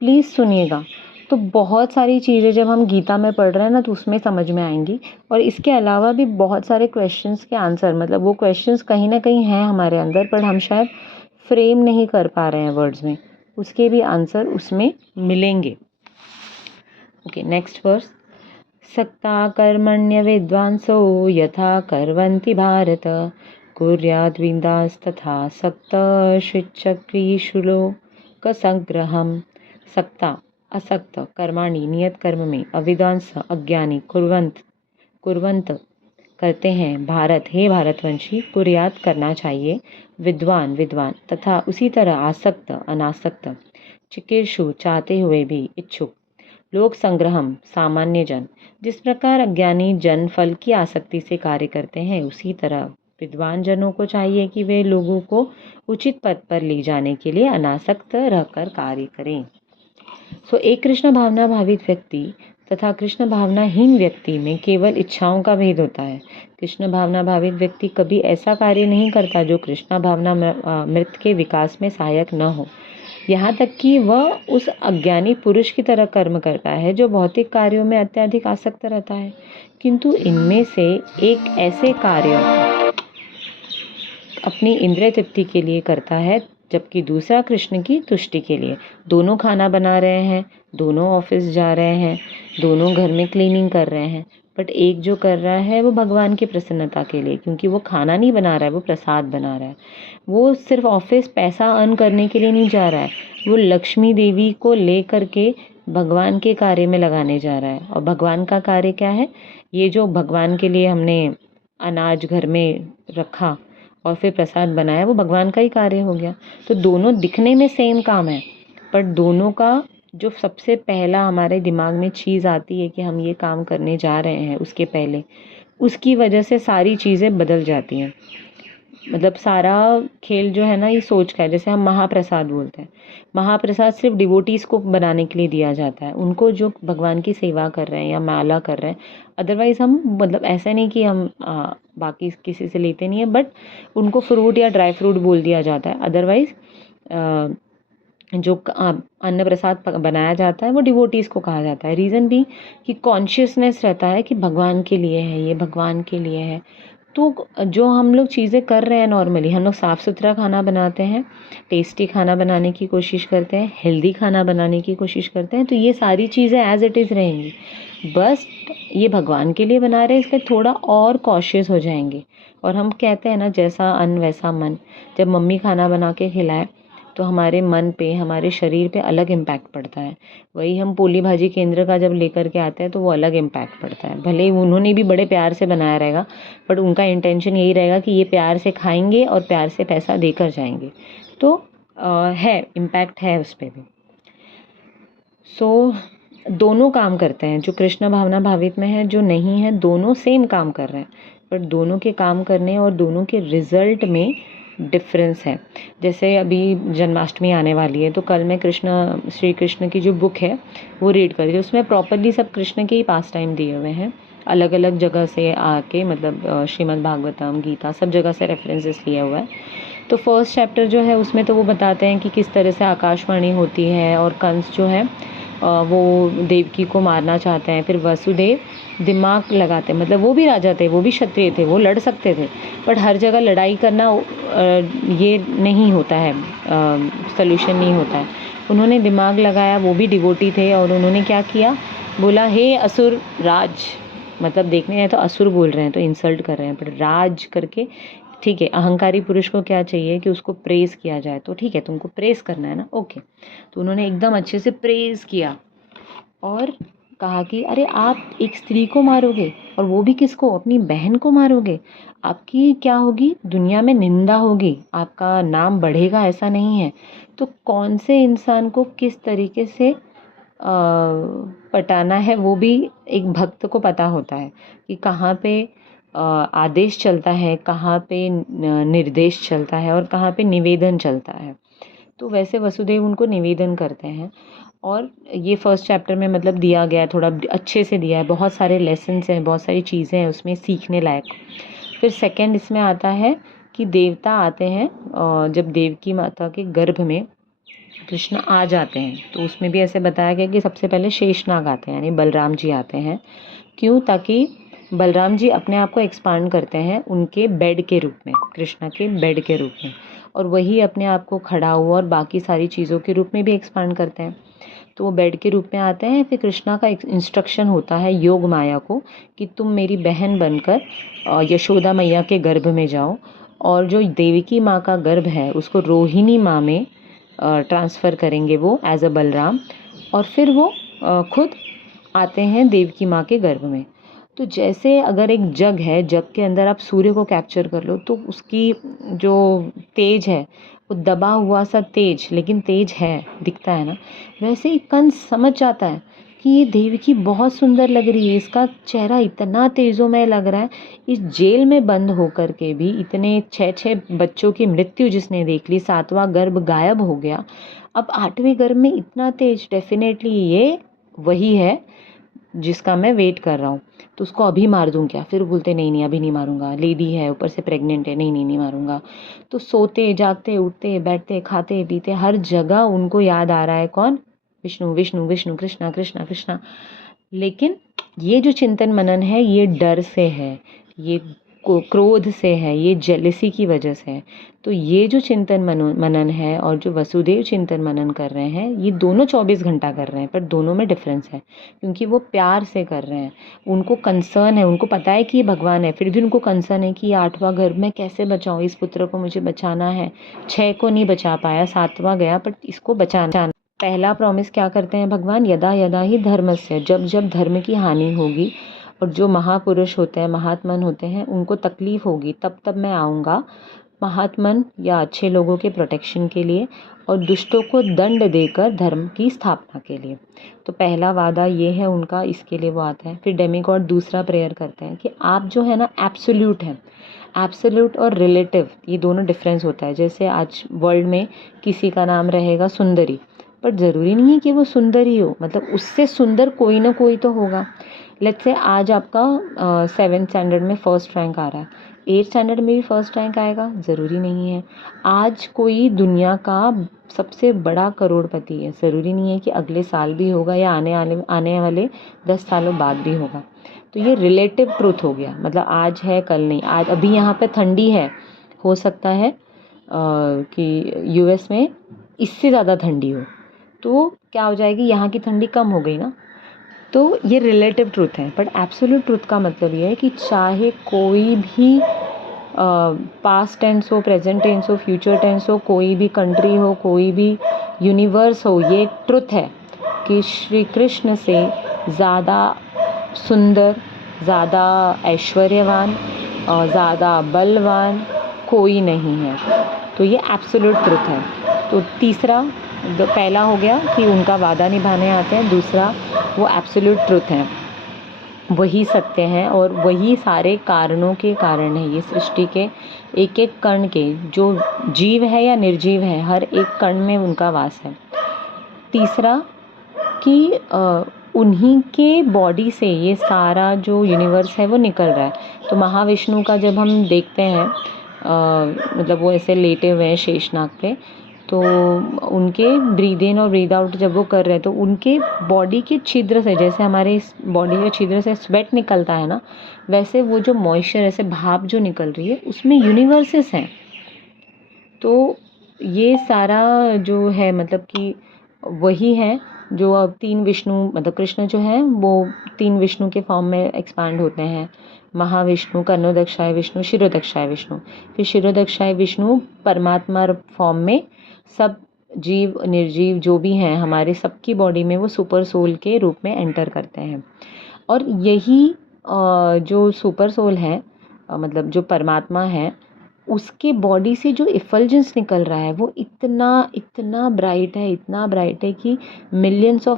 प्लीज़ सुनिएगा। तो बहुत सारी चीज़ें जब हम गीता में पढ़ रहे हैं ना तो उसमें समझ में आएंगी। और इसके अलावा भी बहुत सारे क्वेश्चंस के आंसर, मतलब वो क्वेश्चंस कहीं ना कहीं हैं हमारे अंदर पर हम शायद फ्रेम नहीं कर पा रहे हैं वर्ड्स में, उसके भी आंसर उसमें मिलेंगे। Okay, next verse. सक्ता कर्मण्य विद्वांसो यथा कर्वन्ति भारत कुर्याद् विद्वांस्तथा सक्त शिक्षक्रीशुलोकसंग्रहम्। सक्ता असक्त कर्माणि नियत कर्म में, अविद्वांस अज्ञानी कुर्वंत करते हैं, भारत हे भारतवंशी, कुर्यात करना चाहिए, विद्वान तथा उसी तरह आसक्त अनासक्त, चिकीर्षु चाहते हुए भी इच्छुक, लोक संग्रहम सामान्य जन। जिस प्रकार अज्ञानी जन फल की आसक्ति से कार्य करते हैं, उसी तरह विद्वान जनों को चाहिए कि वे लोगों को उचित पद पर ले जाने के लिए अनासक्त रहकर कार्य करें। एक कृष्ण भावना भावित व्यक्ति तथा कृष्ण भावनाहीन व्यक्ति में केवल इच्छाओं का भेद होता है। कृष्ण भावना भावित व्यक्ति कभी ऐसा कार्य नहीं करता जो कृष्ण भावना मृत के विकास में सहायक न हो। यहाँ तक कि वह उस अज्ञानी पुरुष की तरह कर्म करता है जो भौतिक कार्यों में अत्यधिक आसक्त रहता है, किंतु इनमें से एक ऐसे कार्य अपनी इंद्रिय तृप्ति के लिए करता है जबकि दूसरा कृष्ण की तुष्टि के लिए। दोनों खाना बना रहे हैं, दोनों ऑफिस जा रहे हैं, दोनों घर में क्लीनिंग कर रहे हैं, बट एक जो कर रहा है वो भगवान की प्रसन्नता के लिए, क्योंकि वो खाना नहीं बना रहा है, वो प्रसाद बना रहा है। वो सिर्फ ऑफिस पैसा अर्न करने के लिए नहीं जा रहा है, वो लक्ष्मी देवी को ले करके भगवान के कार्य में लगाने जा रहा है। और भगवान का कार्य क्या है? ये जो भगवान के लिए हमने अनाज घर में रखा और फिर प्रसाद बनाया, वो भगवान का ही कार्य हो गया। तो दोनों दिखने में सेम काम है, पर दोनों का जो सबसे पहला हमारे दिमाग में चीज़ आती है कि हम ये काम करने जा रहे हैं, उसके पहले उसकी वजह से सारी चीज़ें बदल जाती हैं। मतलब सारा खेल जो है ना, ये सोच का है। जैसे हम महाप्रसाद बोलते हैं, महाप्रसाद सिर्फ डिवोटीज़ को बनाने के लिए दिया जाता है, उनको जो भगवान की सेवा कर रहे हैं या माला कर रहे हैं। अदरवाइज़ हम मतलब ऐसा नहीं कि हम बाकी किसी से लेते नहीं है, बट उनको फ्रूट या ड्राई फ्रूट बोल दिया जाता है। अदरवाइज़ जो अन्न प्रसाद बनाया जाता है वो डिवोटीज़ को कहा जाता है। रीज़न भी कि कॉन्शियसनेस रहता है कि भगवान के लिए है, ये भगवान के लिए है। तो जो हम लोग चीज़ें कर रहे हैं नॉर्मली, हम लोग साफ़ सुथरा खाना बनाते हैं, टेस्टी खाना बनाने की कोशिश करते हैं, हेल्दी खाना बनाने की कोशिश करते हैं, तो ये सारी चीज़ें एज़ इट इज़ रहेंगी। बस ये भगवान के लिए बना रहे हैं, इसके थोड़ा और कॉशियस हो जाएंगे। और हम कहते हैं ना, जैसा अन्न वैसा मन। जब मम्मी खाना बना के खिलाए तो हमारे मन पे, हमारे शरीर पे अलग इम्पैक्ट पड़ता है। वही हम पोली भाजी केंद्र का जब लेकर के आते हैं तो वो अलग इम्पैक्ट पड़ता है। भले ही उन्होंने भी बड़े प्यार से बनाया रहेगा, बट उनका इंटेंशन यही रहेगा कि ये प्यार से खाएंगे और प्यार से पैसा देकर जाएंगे। तो है इम्पैक्ट है उस पर भी। सो दोनों काम करते हैं, जो कृष्ण भावना भावित में है, जो नहीं है, दोनों सेम काम कर रहे हैं, बट दोनों के काम करने और दोनों के रिजल्ट में डिफरेंस है। जैसे अभी जन्माष्टमी आने वाली है, तो कल मैं श्री कृष्ण की जो बुक है वो रीड कर रही थी। उसमें प्रॉपरली सब कृष्ण के ही पास टाइम दिए हुए हैं, अलग अलग जगह से आके, मतलब श्रीमद् भागवतम, गीता, सब जगह से रेफरेंसेस लिया हुआ है। तो फर्स्ट चैप्टर जो है उसमें तो वो बताते हैं कि किस तरह से आकाशवाणी होती है और कंस जो है वो देवकी को मारना चाहते हैं। फिर वसुदेव दिमाग लगाते हैं, मतलब वो भी राजा थे, वो भी क्षत्रिय थे, वो लड़ सकते थे, बट हर जगह लड़ाई करना ये नहीं होता है, सल्यूशन नहीं होता है। उन्होंने दिमाग लगाया, वो भी डिवोटी थे, और उन्होंने क्या किया, बोला हे असुर राज, मतलब देखने जाए तो असुर बोल रहे हैं तो इंसल्ट कर रहे हैं, बट राज करके, ठीक है, अहंकारी पुरुष को क्या चाहिए कि उसको प्रेज़ किया जाए, तो ठीक है, तुमको प्रेज़ करना है ना, ओके। तो उन्होंने एकदम अच्छे से प्रेज़ किया और कहा कि अरे आप एक स्त्री को मारोगे, और वो भी किसको, अपनी बहन को मारोगे, आपकी क्या होगी, दुनिया में निंदा होगी, आपका नाम बढ़ेगा, ऐसा नहीं है। तो कौन से इंसान को किस तरीके से पटाना है, वो भी एक भक्त को पता होता है कि कहाँ पे आदेश चलता है, कहाँ पे निर्देश चलता है और कहाँ पे निवेदन चलता है। तो वैसे वसुदेव उनको निवेदन करते हैं, और ये फर्स्ट चैप्टर में मतलब दिया गया है, थोड़ा अच्छे से दिया है, बहुत सारे लेसन्स हैं, बहुत सारी चीज़ें हैं उसमें सीखने लायक। फिर सेकंड इसमें आता है कि देवता आते हैं, जब देवकी माता के गर्भ में कृष्ण आ जाते हैं, तो उसमें भी ऐसे बताया गया कि सबसे पहले शेषनाग आते हैं, यानी बलराम जी आते हैं। क्यों? ताकि बलराम जी अपने आप को एक्सपांड करते हैं उनके बेड के रूप में, कृष्णा के बेड के रूप में, और वही अपने आप को खड़ा हुआ और बाकी सारी चीज़ों के रूप में भी एक्सपांड करते हैं। तो वो बेड के रूप में आते हैं। फिर कृष्णा का एक इंस्ट्रक्शन होता है योग माया को कि तुम मेरी बहन बनकर यशोदा मैया के गर्भ में जाओ, और जो देवकी माँ का गर्भ है उसको रोहिणी माँ में ट्रांसफ़र करेंगे वो एज अ बलराम, और फिर वो खुद आते हैं देवकी माँ के गर्भ में। तो जैसे अगर एक जग है, जग के अंदर आप सूर्य को कैप्चर कर लो, तो उसकी जो तेज है वो दबा हुआ सा तेज, लेकिन तेज है, दिखता है ना। वैसे ही कंस समझ जाता है कि ये देवकी बहुत सुंदर लग रही है, इसका चेहरा इतना तेजोमय लग रहा है, इस जेल में बंद होकर के भी इतने 6 बच्चों की मृत्यु जिसने देख ली, 7वां गर्भ गायब हो गया, अब 8वें गर्भ में इतना तेज, डेफिनेटली ये वही है जिसका मैं वेट कर रहा हूँ, तो उसको अभी मार दूँ क्या? फिर बोलते नहीं नहीं अभी नहीं मारूंगा, लेडी है ऊपर से प्रेग्नेंट है, नहीं नहीं नहीं मारूंगा। तो सोते जागते उठते बैठते खाते पीते हर जगह उनको याद आ रहा है कौन? विष्णु विष्णु विष्णु, कृष्णा कृष्णा कृष्णा। लेकिन ये जो चिंतन मनन है ये डर से है, ये क्रोध से है, ये जेलसी की वजह से है। तो ये जो चिंतन मनन है और जो वसुदेव चिंतन मनन कर रहे हैं, ये दोनों 24 घंटा कर रहे हैं, पर दोनों में डिफरेंस है, क्योंकि वो प्यार से कर रहे हैं। उनको कंसर्न है, उनको पता है कि ये भगवान है, फिर भी उनको कंसर्न है कि ये 8वां गर्भ मैं कैसे बचाऊं, इस पुत्र को मुझे बचाना है। 6 को नहीं बचा पाया, 7वां गया, पर इसको बचाना। पहला प्रॉमिस क्या करते हैं भगवान? यदा यदा ही धर्मस्य, जब जब धर्म की हानि होगी और जो महापुरुष होते हैं, महात्मन होते हैं, उनको तकलीफ होगी, तब तब मैं आऊँगा महात्मन या अच्छे लोगों के प्रोटेक्शन के लिए और दुष्टों को दंड देकर धर्म की स्थापना के लिए। तो पहला वादा ये है उनका, इसके लिए वो आते हैं। फिर डेमीगॉड दूसरा प्रेयर करते हैं कि आप जो है ना एब्सोल्यूट हैं। एब्सोल्यूट और रिलेटिव ये दोनों डिफरेंस होता है। जैसे आज वर्ल्ड में किसी का नाम रहेगा सुंदरी, पर ज़रूरी नहीं है कि वो सुंदर ही हो, मतलब उससे सुंदर कोई ना कोई तो होगा। लेट्स से आज आपका 7th स्टैंडर्ड में फर्स्ट रैंक आ रहा है, 8th स्टैंडर्ड में भी फर्स्ट रैंक आएगा, ज़रूरी नहीं है। आज कोई दुनिया का सबसे बड़ा करोड़पति है, ज़रूरी नहीं है कि अगले साल भी होगा या आने वाले 10 सालों बाद भी होगा। तो ये रिलेटिव ट्रूथ हो गया, मतलब आज है कल नहीं। आज अभी यहाँ पे ठंडी है, हो सकता है कि यूएस में इससे ज़्यादा ठंडी हो, तो क्या हो जाएगी, यहाँ की ठंडी कम हो गई ना। तो ये रिलेटिव ट्रूथ है, बट एब्सोल्यूट ट्रूथ का मतलब ये है कि चाहे कोई भी पास्ट टेंस हो, प्रेजेंट टेंस हो, फ्यूचर टेंस हो, कोई भी कंट्री हो, कोई भी यूनिवर्स हो, ये ट्रुथ है कि श्री कृष्ण से ज़्यादा सुंदर, ज़्यादा ऐश्वर्यवान और ज़्यादा बलवान कोई नहीं है। तो ये एब्सोल्यूट ट्रुथ है। तो तीसरा, पहला हो गया कि उनका वादा निभाने आते हैं, दूसरा वो एब्सोल्यूट ट्रुथ है, वही सत्य है और वही सारे कारणों के कारण है। ये सृष्टि के एक एक कण के, जो जीव है या निर्जीव है, हर एक कण में उनका वास है। तीसरा कि उन्हीं के बॉडी से ये सारा जो यूनिवर्स है वो निकल रहा है। तो महाविष्णु का जब हम देखते हैं मतलब वो ऐसे लेटे हुए हैं शेषनाग पे, तो उनके ब्रीद इन और ब्रीद आउट जब वो कर रहे हैं, तो उनके बॉडी के छिद्र से, जैसे हमारे इस बॉडी के छिद्र से स्वेट निकलता है ना, वैसे वो जो मॉइस्चर, ऐसे भाप जो निकल रही है, उसमें यूनिवर्सेस हैं। तो ये सारा जो है मतलब कि वही है जो अब 3 विष्णु, मतलब कृष्ण जो है वो 3 विष्णु के फॉर्म में एक्सपांड होते हैं। महाविष्णु, कर्णोदक्षाय विष्णु, शिरोदक्षाय विष्णु। फिर शिरोदक्षाय विष्णु परमात्मा फॉर्म में सब जीव निर्जीव जो भी हैं हमारे सबकी बॉडी में वो सुपर सोल के रूप में एंटर करते हैं। और यही जो सुपर सोल है, मतलब जो परमात्मा है, उसके बॉडी से जो इफल्जेंस निकल रहा है वो इतना इतना ब्राइट है, इतना ब्राइट है कि मिलियंस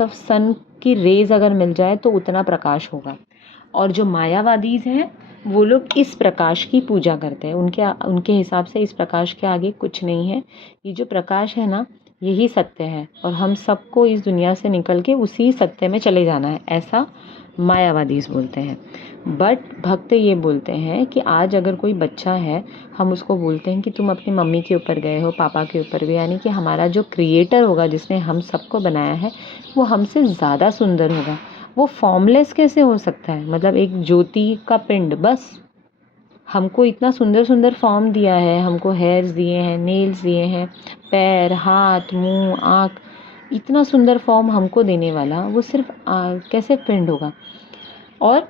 ऑफ सन की रेज अगर मिल जाए तो उतना प्रकाश होगा। और जो मायावादीज हैं वो लोग इस प्रकाश की पूजा करते हैं, उनके हिसाब से इस प्रकाश के आगे कुछ नहीं है। ये जो प्रकाश है ना, यही सत्य है और हम सबको इस दुनिया से निकल के उसी सत्य में चले जाना है, ऐसा मायावादीज बोलते हैं। बट भक्त ये बोलते हैं कि आज अगर कोई बच्चा है, हम उसको बोलते हैं कि तुम अपनी मम्मी के ऊपर गए हो, पापा के ऊपर भी, यानी कि हमारा जो क्रिएटर होगा जिसने हम सबको बनाया है वो हमसे ज़्यादा सुंदर होगा। वो फॉर्मलेस कैसे हो सकता है, मतलब एक ज्योति का पिंड, बस हमको इतना सुंदर सुंदर फॉर्म दिया है, हमको हेयर्स दिए हैं, नेल्स दिए हैं, पैर, हाथ, मुंह, आँख, इतना सुंदर फॉर्म हमको देने वाला वो सिर्फ कैसे पिंड होगा। और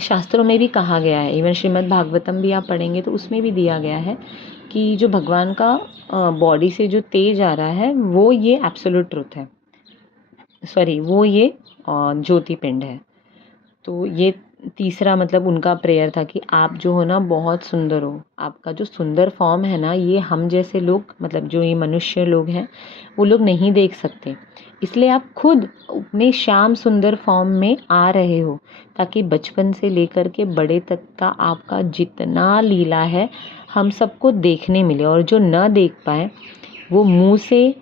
शास्त्रों में भी कहा गया है, इवन श्रीमद् भागवतम भी आप पढ़ेंगे तो उसमें भी दिया गया है कि जो भगवान का बॉडी से जो तेज आ रहा है वो ये एब्सोल्यूट ट्रुथ है, सॉरी वो ये ज्योति पिंड है। तो ये तीसरा मतलब उनका प्रेयर था कि आप जो हो ना बहुत सुंदर हो, आपका जो सुंदर फॉर्म है ना, ये हम जैसे लोग, मतलब जो ये मनुष्य लोग हैं वो लोग नहीं देख सकते, इसलिए आप खुद अपने श्याम सुंदर फॉर्म में आ रहे हो, ताकि बचपन से लेकर के बड़े तक का आपका जितना लीला है हम सबको देखने मिले। और जो न देख पाए वो मुंह से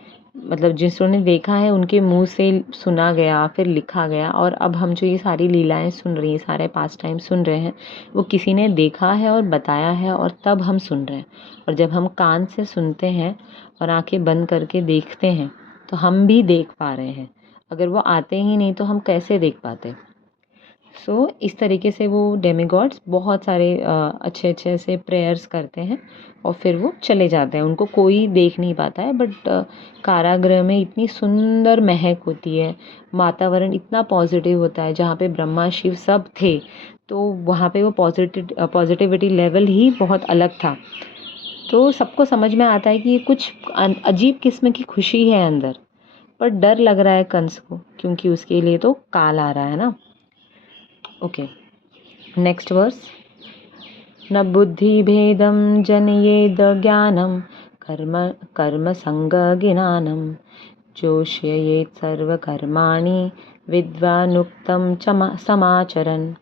मतलब जिन्होंने देखा है उनके मुंह से सुना गया, फिर लिखा गया, और अब हम जो ये सारी लीलाएं सुन रही हैं, सारे पास टाइम सुन रहे हैं, वो किसी ने देखा है और बताया है, और तब हम सुन रहे हैं। और जब हम कान से सुनते हैं और आंखें बंद करके देखते हैं तो हम भी देख पा रहे हैं। अगर वो आते ही नहीं तो हम कैसे देख पाते। इस तरीके से वो डेमीगॉड्स बहुत सारे अच्छे अच्छे से प्रेयर्स करते हैं और फिर वो चले जाते हैं। उनको कोई देख नहीं पाता है, बट कारागृह में इतनी सुंदर महक होती है, वातावरण इतना पॉजिटिव होता है, जहाँ पे ब्रह्मा शिव सब थे, तो वहाँ पे वो पॉजिटिविटी लेवल ही बहुत अलग था। तो सबको समझ में आता है कि ये कुछ अजीब किस्म की खुशी है अंदर, पर डर लग रहा है कंस को, क्योंकि उसके लिए तो काल आ रहा है ना। Okay, next verse. न बुद्धिभेदं जनयेद ज्ञानं कर्म कर्मसङ्गज्ञानं जोषयेत् सर्वकर्माणि विद्वानुक्तं समाचरन्।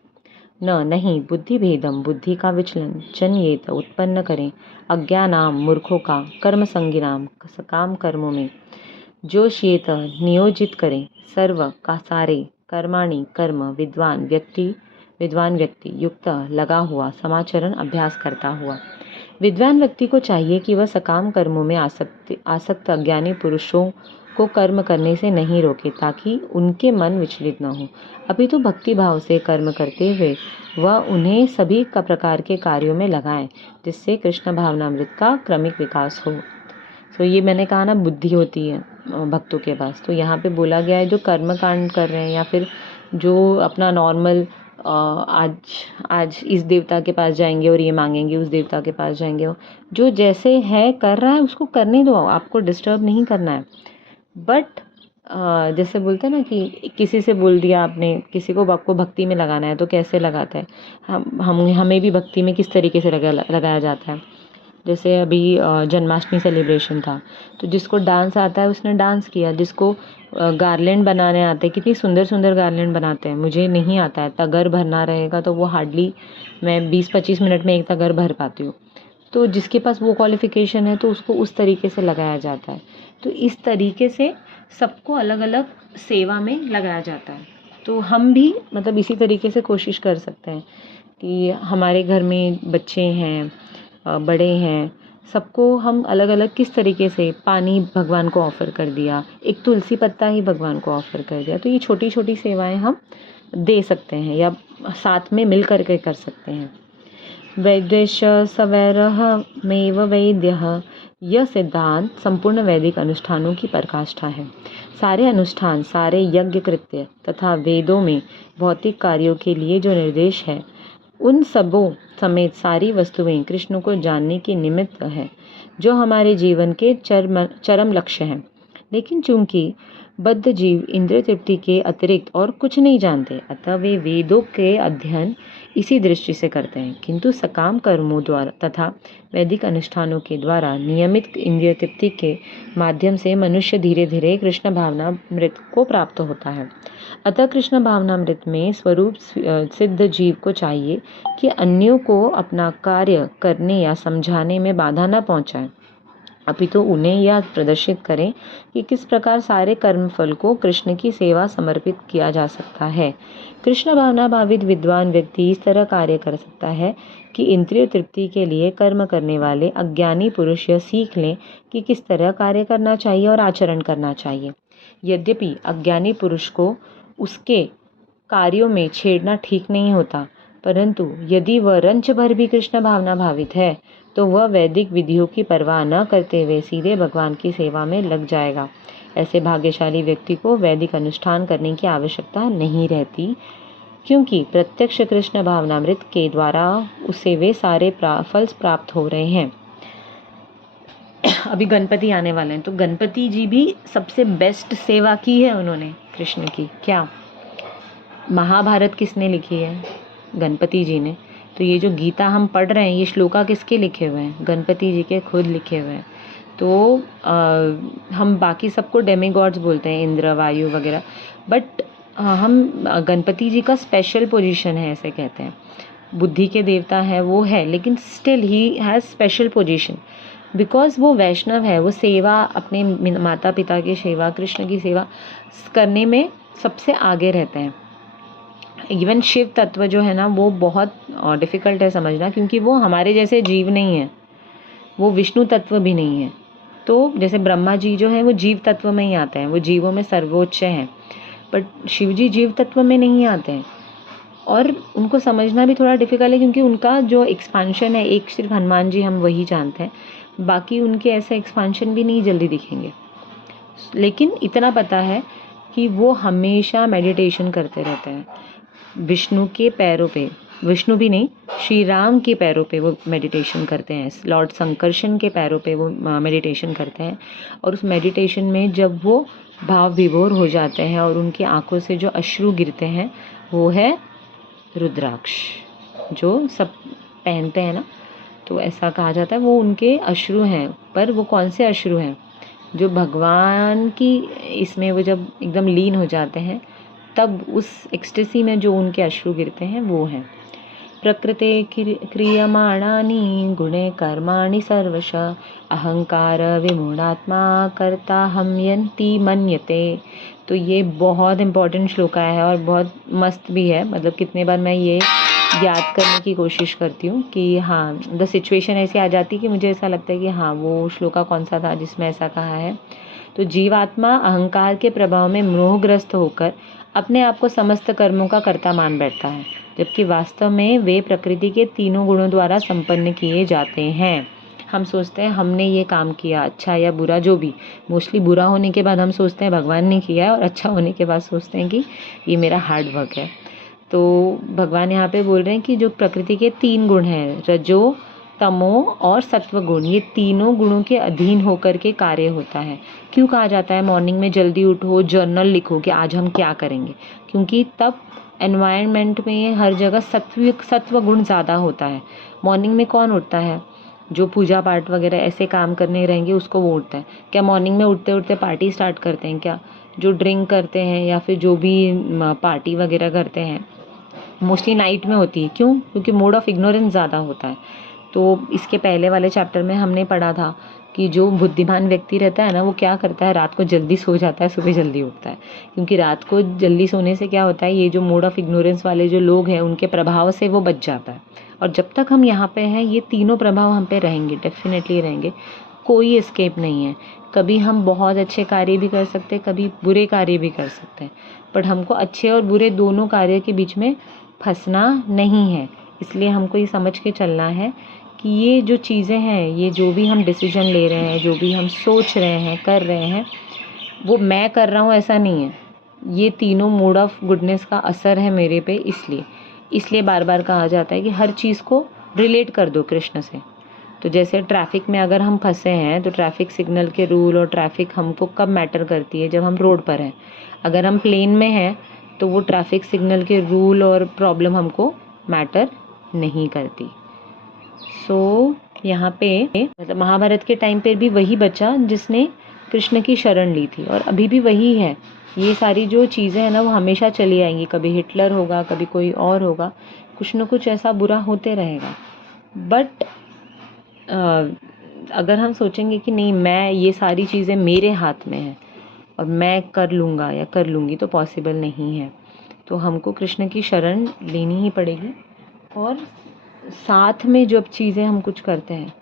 न नहीं बुद्धि भेदम बुद्धि का विचलन जनयेत उत्पन्न करें अज्ञानाम मूर्खों का कर्म संगिनाम काम कर्मों में जोशयेत नियोजित करें सर्व का सारे कर्माणि कर्म विद्वान व्यक्ति युक्त लगा हुआ समाचरण अभ्यास करता हुआ। विद्वान व्यक्ति को चाहिए कि वह सकाम कर्मों में आसक्त अज्ञानी पुरुषों को कर्म करने से नहीं रोके, ताकि उनके मन विचलित न हो, अभी तो भक्ति भाव से कर्म करते हुए वह उन्हें सभी का प्रकार के कार्यों में लगाएं, जिससे कृष्ण भावनामृत का क्रमिक विकास हो। ये मैंने कहा ना, बुद्धि होती है भक्तों के पास। तो यहाँ पे बोला गया है जो कर्म कांड कर रहे हैं, या फिर जो अपना नॉर्मल आज इस देवता के पास जाएंगे और ये मांगेंगे, उस देवता के पास जाएंगे, जो जैसे है कर रहा है उसको करने दो, आपको डिस्टर्ब नहीं करना है। बट जैसे बोलते हैं ना कि किसी से बोल दिया आपने, किसी को आपको भक्ति में लगाना है तो कैसे लगाता है, हमें भी भक्ति में किस तरीके से लगाया जाता है। जैसे अभी जन्माष्टमी सेलिब्रेशन था, तो जिसको डांस आता है उसने डांस किया, जिसको गार्लैंड बनाने आते हैं, कितनी सुंदर सुंदर गार्लैंड बनाते हैं, मुझे नहीं आता है। तगर भरना रहेगा तो वो हार्डली मैं 20-25 मिनट में एक तगर भर पाती हूँ। तो जिसके पास वो क्वालिफिकेशन है तो उसको उस तरीके से लगाया जाता है। तो इस तरीके से सबको अलग अलग सेवा में लगाया जाता है। तो हम भी मतलब इसी तरीके से कोशिश कर सकते हैं कि हमारे घर में बच्चे हैं, बड़े हैं, सबको हम अलग अलग किस तरीके से पानी भगवान को ऑफ़र कर दिया, एक तुलसी पत्ता ही भगवान को ऑफ़र कर दिया। तो ये छोटी छोटी सेवाएं हम दे सकते हैं या साथ में मिल करके कर सकते हैं। वैद्यश सवैरः मेव वैद्यः, यह सिद्धांत संपूर्ण वैदिक अनुष्ठानों की पराकाष्ठा है। सारे अनुष्ठान, सारे यज्ञ कृत्य तथा वेदों में भौतिक कार्यों के लिए जो निर्देश है, उन सबों समेत सारी वस्तुएं कृष्ण को जानने के निमित्त है, जो हमारे जीवन के चरम लक्ष्य हैं। लेकिन चूंकि बद्ध जीव इंद्रिय तृप्ति के अतिरिक्त और कुछ नहीं जानते, अतः वे वेदों के अध्ययन इसी दृष्टि से करते हैं। किंतु सकाम कर्मों द्वारा तथा वैदिक अनुष्ठानों के द्वारा नियमित इंद्रिय तृप्ति के माध्यम से मनुष्य धीरे धीरे कृष्ण भावनामृत को प्राप्त होता है। अतः कृष्ण भावनामृत में स्वरूप सिद्ध जीव को चाहिए कि अन्यों को अपना कार्य करने या समझाने में बाधा न पहुंचाए, अपितु उन्हें यह प्रदर्शित करें कि किस प्रकार सारे कर्मफल को कृष्ण की सेवा समर्पित किया जा सकता है। कृष्ण भावना भावित विद्वान व्यक्ति इस तरह कार्य कर सकता है कि इंद्रिय तृप्ति के लिए कर्म करने वाले अज्ञानी पुरुष यह सीख लें कि किस तरह कार्य करना चाहिए और आचरण करना चाहिए। यद्यपि अज्ञानी पुरुष को उसके कार्यों में छेड़ना ठीक नहीं होता, परंतु यदि वह रंच भर भी कृष्ण भावना भावित है तो वह वैदिक विधियों की परवाह न करते हुए सीधे भगवान की सेवा में लग जाएगा। ऐसे भाग्यशाली व्यक्ति को वैदिक अनुष्ठान करने की आवश्यकता नहीं रहती, क्योंकि प्रत्यक्ष कृष्ण भावनामृत के द्वारा उसे वे सारे फल प्राप्त हो रहे हैं। अभी गणपति आने वाले हैं, तो गणपति जी भी सबसे बेस्ट सेवा की है उन्होंने कृष्ण की। क्या महाभारत किसने लिखी है? गणपति जी ने। तो ये जो गीता हम पढ़ रहे हैं, ये श्लोका किसके लिखे हुए हैं? गणपति जी के खुद लिखे हुए हैं। तो हम बाकी सबको डेमीगॉड्स बोलते हैं, इंद्र, वायु वगैरह, बट हम गणपति जी का स्पेशल पोजीशन है, ऐसे कहते हैं। बुद्धि के देवता है वो है, लेकिन still he has special position. Because वो वैष्णव है, वो सेवा अपने माता पिता की सेवा, कृष्ण की सेवा करने में सबसे आगे रहते हैं। इवन शिव तत्व जो है ना वो बहुत डिफ़िकल्ट है समझना, क्योंकि वो हमारे जैसे जीव नहीं है, वो विष्णु तत्व भी नहीं है। तो जैसे ब्रह्मा जी जो है वो जीव तत्व में ही आते हैं, वो जीवों में सर्वोच्च हैं, बट शिव जी जीव तत्व में नहीं आते हैं। और उनको समझना भी थोड़ा डिफ़िकल्ट है, क्योंकि उनका जो एक्सपांशन है, एक सिर्फ हनुमान जी हम वही जानते हैं, बाकी उनके ऐसे एक्सपांशन भी नहीं जल्दी दिखेंगे। लेकिन इतना पता है कि वो हमेशा मेडिटेशन करते रहते हैं। विष्णु के पैरों पे, विष्णु भी नहीं, श्री राम के पैरों पे वो मेडिटेशन करते हैं, लॉर्ड संकर्षण के पैरों पे वो मेडिटेशन करते हैं। और उस मेडिटेशन में जब वो भाव विभोर हो जाते हैं और उनकी आंखों से जो अश्रु गिरते हैं, वो है रुद्राक्ष, जो सब पहनते हैं ना, तो ऐसा कहा जाता है वो उनके अश्रु हैं। पर वो कौन से अश्रु हैं? जो भगवान की इसमें वो जब एकदम लीन हो जाते हैं, तब उस एक्सटेसी में जो उनके अश्रु गिरते हैं वो हैं। प्रकृते क्रियमाणानि गुणे कर्माणि सर्वश अहंकार विमूढ़ात्मा कर्ता हम यन्ति मन्यते। तो ये बहुत इम्पोर्टेंट श्लोका है और बहुत मस्त भी है। मतलब कितने बार मैं ये याद करने की कोशिश करती हूँ कि हाँ, द सिचुएशन ऐसी आ जाती है कि मुझे ऐसा लगता है कि हाँ, वो श्लोका कौन सा था जिसमें ऐसा कहा है। तो जीवात्मा अहंकार के प्रभाव में मोहग्रस्त होकर अपने आप को समस्त कर्मों का कर्ता मान बैठता है, जबकि वास्तव में वे प्रकृति के तीनों गुणों द्वारा संपन्न किए जाते हैं। हम सोचते हैं हमने ये काम किया, अच्छा या बुरा जो भी, मोस्टली बुरा होने के बाद हम सोचते हैं भगवान ने किया है, और अच्छा होने के बाद सोचते हैं कि ये मेरा हार्ड वर्क है। तो भगवान यहाँ पे बोल रहे हैं कि जो प्रकृति के 3 गुण हैं, रजो, तमो और सत्व गुण, ये तीनों गुणों के अधीन होकर के कार्य होता है। क्यों कहा जाता है मॉर्निंग में जल्दी उठो, जर्नल लिखो कि आज हम क्या करेंगे? क्योंकि तब एनवायरनमेंट में हर जगह सत्व गुण ज़्यादा होता है। मॉर्निंग में कौन उठता है? जो पूजा पाठ वगैरह ऐसे काम करने रहेंगे उसको वो उठता है। क्या मॉर्निंग में उठते उठते पार्टी स्टार्ट करते हैं क्या? जो ड्रिंक करते हैं या फिर जो भी पार्टी वगैरह करते हैं, मोस्टली नाइट में होती है। क्यों? क्योंकि मोड ऑफ इग्नोरेंस ज़्यादा होता है। तो इसके पहले वाले चैप्टर में हमने पढ़ा था कि जो बुद्धिमान व्यक्ति रहता है ना, वो क्या करता है, रात को जल्दी सो जाता है, सुबह जल्दी उठता है। क्योंकि रात को जल्दी सोने से क्या होता है, ये जो मोड ऑफ इग्नोरेंस वाले जो लोग हैं उनके प्रभाव से वो बच जाता है। और जब तक हम यहाँ पे हैं, ये तीनों प्रभाव हम पे रहेंगे, डेफिनेटली रहेंगे, कोई एस्केप नहीं है। कभी हम बहुत अच्छे कार्य भी कर सकते हैं, कभी बुरे कार्य भी कर सकते हैं, बट हमको अच्छे और बुरे दोनों कार्य के बीच में फंसना नहीं है। इसलिए हमको ये समझ के चलना है कि ये जो चीज़ें हैं, ये जो भी हम डिसीजन ले रहे हैं, जो भी हम सोच रहे हैं, कर रहे हैं, वो मैं कर रहा हूँ ऐसा नहीं है। ये तीनों मोड ऑफ गुडनेस का असर है मेरे पे, इसलिए बार बार कहा जाता है कि हर चीज़ को रिलेट कर दो कृष्ण से। तो जैसे ट्रैफिक में अगर हम फंसे हैं, तो ट्रैफिक सिग्नल के रूल और ट्रैफिक हमको कब मैटर करती है? जब हम रोड पर हैं। अगर हम प्लेन में हैं तो वो ट्रैफिक सिग्नल के रूल और प्रॉब्लम हमको मैटर नहीं करती। सो यहाँ पे मतलब महाभारत के टाइम पे भी वही बचा जिसने कृष्ण की शरण ली थी, और अभी भी वही है। ये सारी जो चीज़ें हैं ना, वो हमेशा चली आएंगी। कभी हिटलर होगा, कभी कोई और होगा, कुछ न कुछ ऐसा बुरा होते रहेगा। बट अगर हम सोचेंगे कि नहीं, मैं ये सारी चीज़ें मेरे हाथ में हैं और मैं कर लूँगा या कर लूँगी, तो पॉसिबल नहीं है। तो हमको कृष्ण की शरण लेनी ही पड़ेगी। और साथ में जब चीज़ें हम कुछ करते हैं,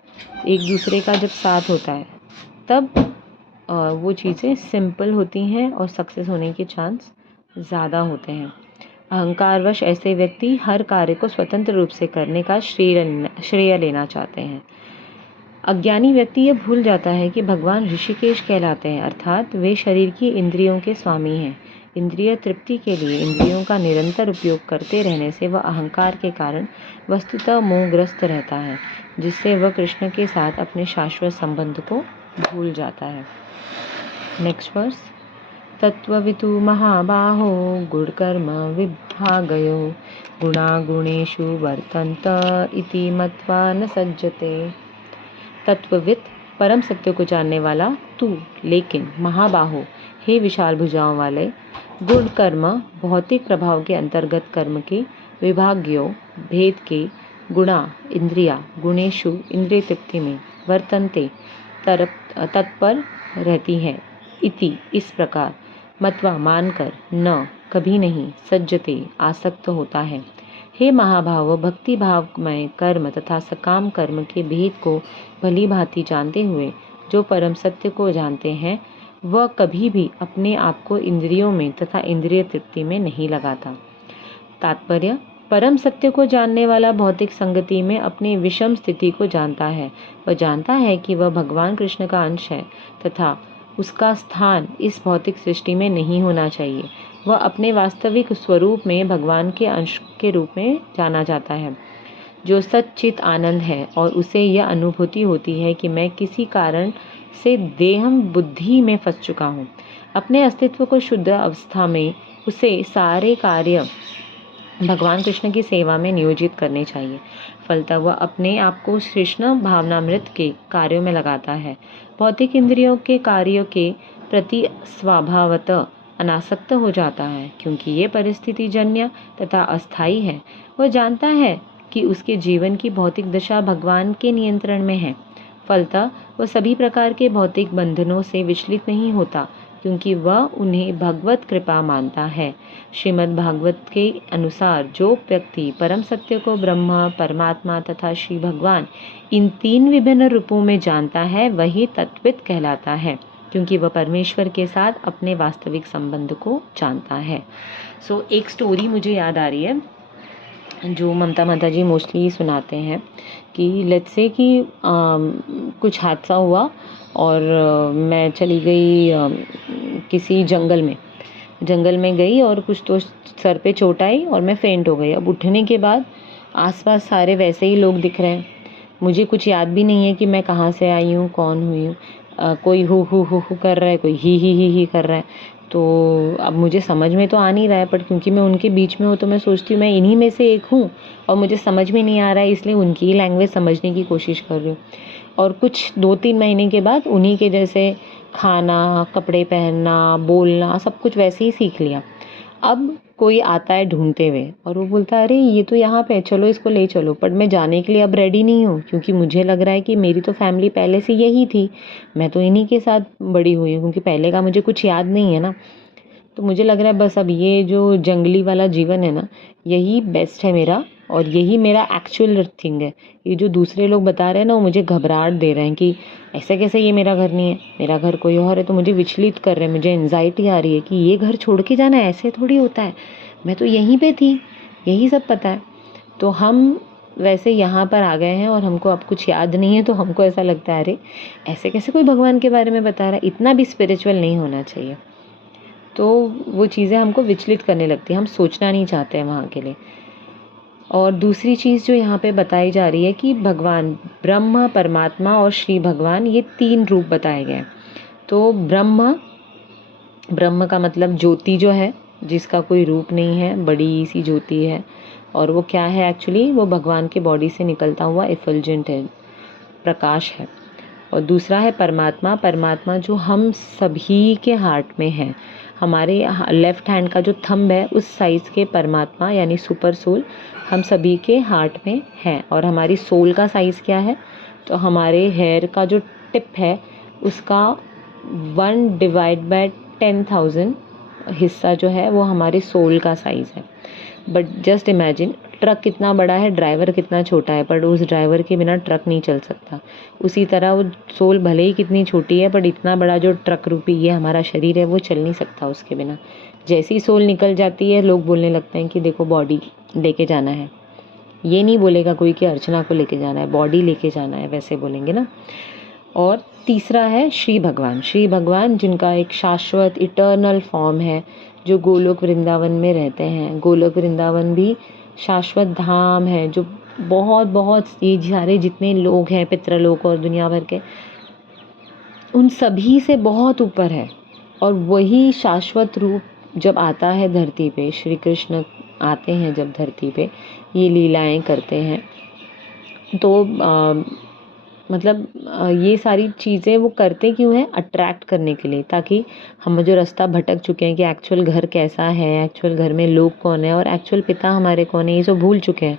एक दूसरे का जब साथ होता है, तब वो चीज़ें सिंपल होती हैं और सक्सेस होने के चांस ज़्यादा होते हैं। अहंकारवश ऐसे व्यक्ति हर कार्य को स्वतंत्र रूप से करने का श्रेय लेना चाहते हैं। अज्ञानी व्यक्ति यह भूल जाता है कि भगवान ऋषिकेश कहलाते हैं, अर्थात वे शरीर की इंद्रियों के स्वामी हैं। इंद्रिय तृप्ति के लिए इंद्रियों का निरंतर उपयोग करते रहने से वह अहंकार के कारण वस्तुतः मोहग्रस्त रहता है, जिससे वह कृष्ण के साथ अपने शाश्वत संबंध को भूल जाता है। Next verse. तत्त्ववितु महाबाहो गुणकर्म विभागयो गुणागुणेषु वर्तन्त इति मत्वा न सज्जते। तत्वविद, परम सत्य को जानने वाला तू, लेकिन महाबाहो, हे विशाल भुजाओं वाले, गुण कर्म, भौतिक प्रभाव के अंतर्गत कर्म के, विभाग्यो, भेद के, गुणा, इंद्रिया, गुणेशु, इंद्रिय तृप्ति में, वर्तन्ते तत्पर रहती है। इति इस प्रकार मत्वा मानकर न कभी नहीं सज्जते आसक्त होता है। हे महाभाव, भक्ति भावमय कर्म तथा सकाम कर्म के भेद को भली भांति जानते हुए जो परम सत्य को जानते हैं वह कभी भी अपने आप को इंद्रियों में तथा इंद्रिय तृप्ति में नहीं लगाता। तात्पर्य, परम सत्य को जानने वाला भौतिक संगति में अपनी विषम स्थिति को जानता है। वह जानता है कि वह भगवान कृष्ण का अंश है तथा उसका स्थान इस भौतिक सृष्टि में नहीं होना चाहिए। वह अपने वास्तविक स्वरूप में भगवान के अंश के रूप में जाना जाता है, जो सच्चित आनंद है, और उसे यह अनुभूति होती है कि मैं किसी कारण से देहम बुद्धि में फंस चुका हूँ। अपने अस्तित्व को शुद्ध अवस्था में उसे सारे कार्य भगवान कृष्ण की सेवा में नियोजित करने चाहिए। फलतः वह अपने आप को कृष्ण भावनामृत के कार्यों में लगाता है। भौतिक इंद्रियों के कार्यों के प्रति स्वभावतः अनासक्त हो जाता है, क्योंकि ये परिस्थिति जन्य तथा अस्थायी है। वह जानता है कि उसके जीवन की भौतिक दशा भगवान के नियंत्रण में है। फलतः वह सभी प्रकार के भौतिक बंधनों से विचलित नहीं होता, क्योंकि वह उन्हें भगवत कृपा मानता है। श्रीमद् भागवत के अनुसार जो व्यक्ति परम सत्य को ब्रह्म, परमात्मा तथा श्री भगवान इन तीन विभिन्न रूपों में जानता है वही तत्वित कहलाता है, क्योंकि वह परमेश्वर के साथ अपने वास्तविक संबंध को जानता है। एक स्टोरी मुझे याद आ रही है जो ममता माता जी मोस्टली सुनाते हैं कि लेट्स से कि कुछ हादसा हुआ और मैं चली गई किसी जंगल में गई और कुछ तो सर पे चोट आई और मैं फेंट हो गई। अब उठने के बाद आसपास सारे वैसे ही लोग दिख रहे हैं। मुझे कुछ याद भी नहीं है कि मैं कहाँ से आई हूँ, कौन हुई हूँ। कोई हु कर रहा है, कोई ही कर रहा है। तो अब मुझे समझ में तो आ नहीं रहा है, बट क्योंकि मैं उनके बीच में हूँ तो मैं सोचती हूँ मैं इन्हीं में से एक हूँ और मुझे समझ में नहीं आ रहा है, इसलिए उनकी ही लैंग्वेज समझने की कोशिश कर रही हूँ। और कुछ 2-3 महीने के बाद उन्हीं के जैसे खाना, कपड़े पहनना, बोलना सब कुछ वैसे ही सीख लिया। अब कोई आता है ढूंढते हुए और वो बोलता है अरे ये तो यहाँ पे है, चलो इसको ले चलो। बट मैं जाने के लिए अब रेडी नहीं हूँ, क्योंकि मुझे लग रहा है कि मेरी तो फैमिली पहले से यही थी, मैं तो इन्हीं के साथ बड़ी हुई हूँ, क्योंकि पहले का मुझे कुछ याद नहीं है ना। तो मुझे लग रहा है बस अब ये जो जंगली वाला जीवन है ना, यही बेस्ट है मेरा और यही मेरा एक्चुअल थिंग है। ये जो दूसरे लोग बता रहे हैं ना, वो मुझे घबराहट दे रहे हैं कि ऐसे कैसे ये मेरा घर नहीं है, मेरा घर कोई और है। तो मुझे विचलित कर रहे हैं, मुझे एंजाइटी आ रही है कि ये घर छोड़ के जाना ऐसे थोड़ी होता है, मैं तो यहीं पे थी, यही सब पता है। तो हम वैसे यहाँ पर आ गए हैं और हमको अब कुछ याद नहीं है, तो हमको ऐसा लगता है अरे ऐसे कैसे कोई भगवान के बारे में बता रहा है, इतना भी स्पिरिचुअल नहीं होना चाहिए। तो वो चीज़ें हमको विचलित करने लगती है, हम सोचना नहीं चाहते हैं वहाँ के लिए। और दूसरी चीज़ जो यहाँ पे बताई जा रही है कि भगवान ब्रह्म, परमात्मा और श्री भगवान, ये 3 रूप बताए गए हैं। तो ब्रह्म का मतलब ज्योति जो है, जिसका कोई रूप नहीं है, बड़ी सी ज्योति है। और वो क्या है एक्चुअली, वो भगवान के बॉडी से निकलता हुआ इफल्जेंट है, प्रकाश है। और दूसरा है परमात्मा जो हम सभी के हार्ट में है। हमारे लेफ्ट हैंड का जो थंब है उस साइज़ के परमात्मा यानी सुपर सोल हम सभी के हार्ट में है। और हमारी सोल का साइज़ क्या है, तो हमारे हेयर का जो टिप है उसका 1/10,000 हिस्सा जो है वो हमारी सोल का साइज़ है। बट जस्ट इमेजिन, ट्रक कितना बड़ा है, ड्राइवर कितना छोटा है, पर उस ड्राइवर के बिना ट्रक नहीं चल सकता। उसी तरह वो सोल भले ही कितनी छोटी है, पर इतना बड़ा जो ट्रक रूपी ये हमारा शरीर है वो चल नहीं सकता उसके बिना। जैसी ही सोल निकल जाती है लोग बोलने लगते हैं कि देखो बॉडी लेके जाना है। ये नहीं बोलेगा कोई कि अर्चना को लेके जाना है, बॉडी लेके जाना है, वैसे बोलेंगे ना। और तीसरा है श्री भगवान जिनका एक शाश्वत इटर्नल फॉर्म है, जो गोलोक वृंदावन में रहते हैं। गोलोक वृंदावन भी शाश्वत धाम है, जो बहुत ये सारे जितने लोग हैं पितृलोक और दुनिया भर के, उन सभी से बहुत ऊपर है। और वही शाश्वत रूप जब आता है धरती पे, श्री कृष्ण आते हैं जब धरती पे ये लीलाएं करते हैं, तो ये सारी चीज़ें वो करते क्यों हैं, अट्रैक्ट करने के लिए, ताकि हम जो रास्ता भटक चुके हैं कि एक्चुअल घर कैसा है, एक्चुअल घर में लोग कौन है और एक्चुअल पिता हमारे कौन है, ये सब भूल चुके हैं,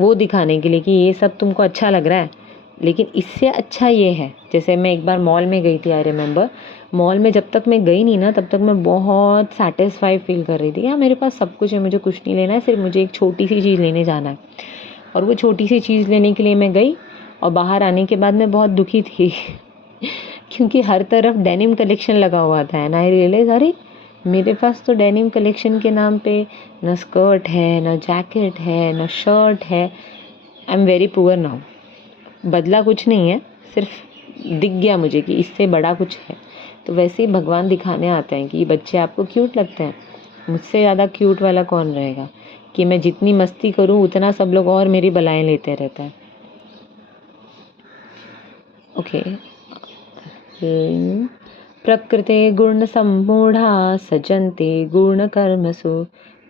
वो दिखाने के लिए कि ये सब तुमको अच्छा लग रहा है, लेकिन इससे अच्छा ये है, जैसे मैं एक बार मॉल में गई थी, आई रिमेम्बर, मॉल में जब तक मैं गई नहीं ना तब तक मैं बहुत सेटिस्फाई फील कर रही थी। यार मेरे पास सब कुछ है, मुझे कुछ नहीं लेना है, सिर्फ मुझे एक छोटी सी चीज़ लेने जाना है। और वो छोटी सी चीज़ लेने के लिए मैं गई और बाहर आने के बाद मैं बहुत दुखी थी क्योंकि हर तरफ डेनिम कलेक्शन लगा हुआ था एंड आई रियलाइज अरे मेरे पास तो डेनिम कलेक्शन के नाम पे न स्कर्ट है, न जैकेट है, न शर्ट है। I am very poor now. बदला कुछ नहीं है, सिर्फ दिख गया मुझे कि इससे बड़ा कुछ है। तो वैसे ही भगवान दिखाने आते हैं कि ये बच्चे आपको क्यूट लगते हैं, मुझसे ज़्यादा क्यूट वाला कौन रहेगा, कि मैं जितनी मस्ती करूं उतना सब लोग और मेरी बलाएं लेते रहते हैं। ओके। प्रकृते गुण सम्मूढ़ा सजन्ते गुणकर्मसु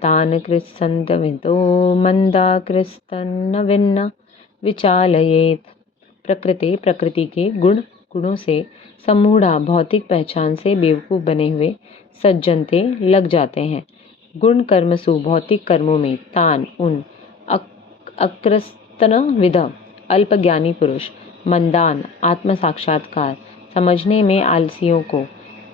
तान् कृत्सन्तमितो मंदा कृस्तन्न विन्न विचालयेत्। प्रकृति, प्रकृति के गुणों से सम्मूढ़ा, भौतिक पहचान से बेवकूफ़ बने हुए, सज्जनते लग जाते हैं, गुण कर्मसु, भौतिक कर्मों में, तान उन, अक्रस्तन विद, अल्पज्ञानी पुरुष, मंदान आत्म साक्षात्कार, समझने में आलसियों को,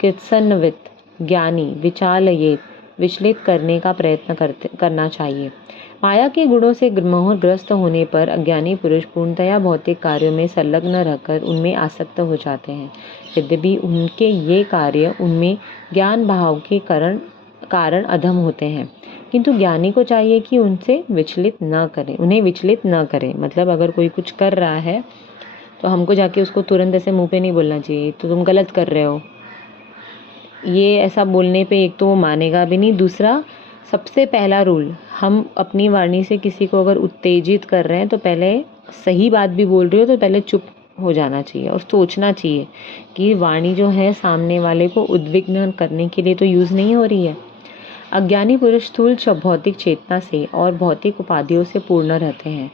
कृत्सन्वित ज्ञानी, विचालयेत विचलित करने का प्रयत्न करना चाहिए। माया के गुणों से मोहग्रस्त होने पर अज्ञानी पुरुष पूर्णतया भौतिक कार्यों में संलग्न रहकर उनमें आसक्त हो जाते हैं। यद्यपि उनके ये कार्य उनमें ज्ञान भाव के कारण अधम होते हैं, किंतु ज्ञानी को चाहिए कि उनसे विचलित न करें, उन्हें विचलित न करें। मतलब अगर कोई कुछ कर रहा है तो हमको जाके उसको तुरंत ऐसे मुंह पे नहीं बोलना चाहिए तो तुम गलत कर रहे हो। ये ऐसा बोलने पे एक तो वो मानेगा भी नहीं, दूसरा सबसे पहला रूल, हम अपनी वाणी से किसी को अगर उत्तेजित कर रहे हैं तो पहले सही बात भी बोल रही हो तो पहले चुप हो जाना चाहिए और सोचना चाहिए कि वाणी जो है सामने वाले को उद्विग्न करने के लिए तो यूज़ नहीं हो रही है। अज्ञानी पुरुष स्थूल भौतिक चेतना से और भौतिक उपाधियों से पूर्ण रहते हैं।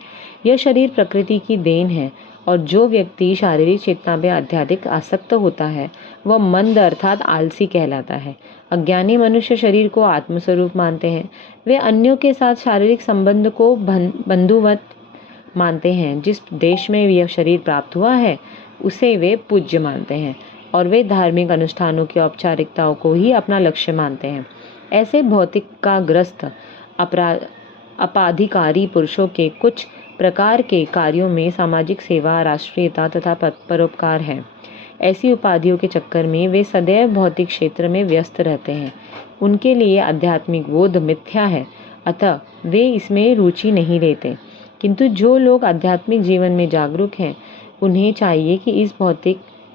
यह शरीर प्रकृति की देन है और जो व्यक्ति शारीरिक चेतना में अत्यधिक आसक्त होता है वह मंद अर्थात आलसी कहलाता है। अज्ञानी मनुष्य शरीर को आत्मस्वरूप मानते हैं। वे अन्यों के साथ शारीरिक संबंध को बंधुवत मानते हैं। जिस देश में यह शरीर प्राप्त हुआ है उसे वे पूज्य मानते हैं और वे धार्मिक अनुष्ठानों की औपचारिकताओं को ही अपना लक्ष्य मानते हैं। ऐसे भौतिकताग्रस्त अपाधिकारी पुरुषों के कुछ प्रकार के कार्यों में सामाजिक सेवा, राष्ट्रीयता तथा परोपकार है। ऐसी उपाधियों के चक्कर में वे सदैव भौतिक क्षेत्र में व्यस्त रहते हैं। उनके लिए आध्यात्मिक बोध मिथ्या है, अतः वे इसमें रुचि नहीं लेते। किंतु जो लोग आध्यात्मिक जीवन में जागरूक हैं उन्हें चाहिए कि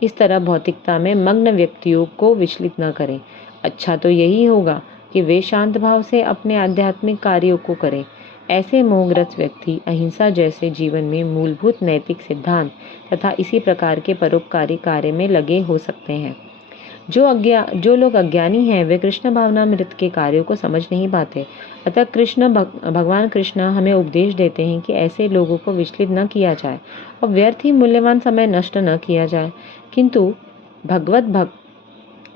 इस तरह भौतिकता में मग्न व्यक्तियों को विचलित न करें। अच्छा तो यही होगा कि वे शांत भाव से अपने आध्यात्मिक कार्यों को करें। ऐसे मोहग्रस्त व्यक्ति अहिंसा जैसे जीवन में मूलभूत नैतिक सिद्धांत तथा इसी प्रकार के परोपकारी कार्य में लगे हो सकते हैं। जो लोग अज्ञानी हैं वे कृष्ण भावनामृत के कार्यों को समझ नहीं पाते। अतः भगवान कृष्ण हमें उपदेश देते हैं कि ऐसे लोगों को विचलित न किया जाए और व्यर्थ ही मूल्यवान समय नष्ट न किया जाए। किंतु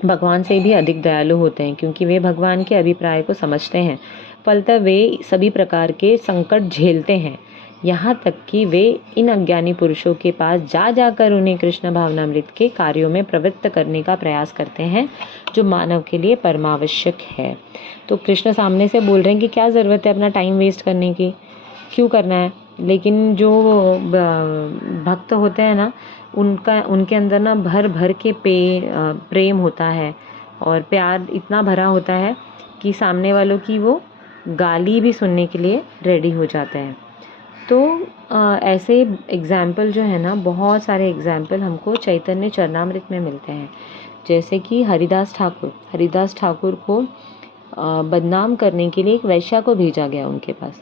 भगवान से भी अधिक दयालु होते हैं क्योंकि वे भगवान के अभिप्राय को समझते हैं। फलतः वे सभी प्रकार के संकट झेलते हैं, यहाँ तक कि वे इन अज्ञानी पुरुषों के पास जाकर उन्हें कृष्ण भावनामृत के कार्यों में प्रवृत्त करने का प्रयास करते हैं जो मानव के लिए परमावश्यक है। तो कृष्ण सामने से बोल रहे हैं कि क्या ज़रूरत है अपना टाइम वेस्ट करने की, क्यों करना है। लेकिन जो भक्त होते हैं ना उनके अंदर ना भर के प्रेम होता है और प्यार इतना भरा होता है कि सामने वालों की वो गाली भी सुनने के लिए रेडी हो जाते हैं। तो ऐसे एग्जाम्पल जो है ना, बहुत सारे एग्जाम्पल हमको चैतन्य चरणामृत में मिलते हैं। जैसे कि हरिदास ठाकुर को बदनाम करने के लिए एक वैश्या को भेजा गया उनके पास।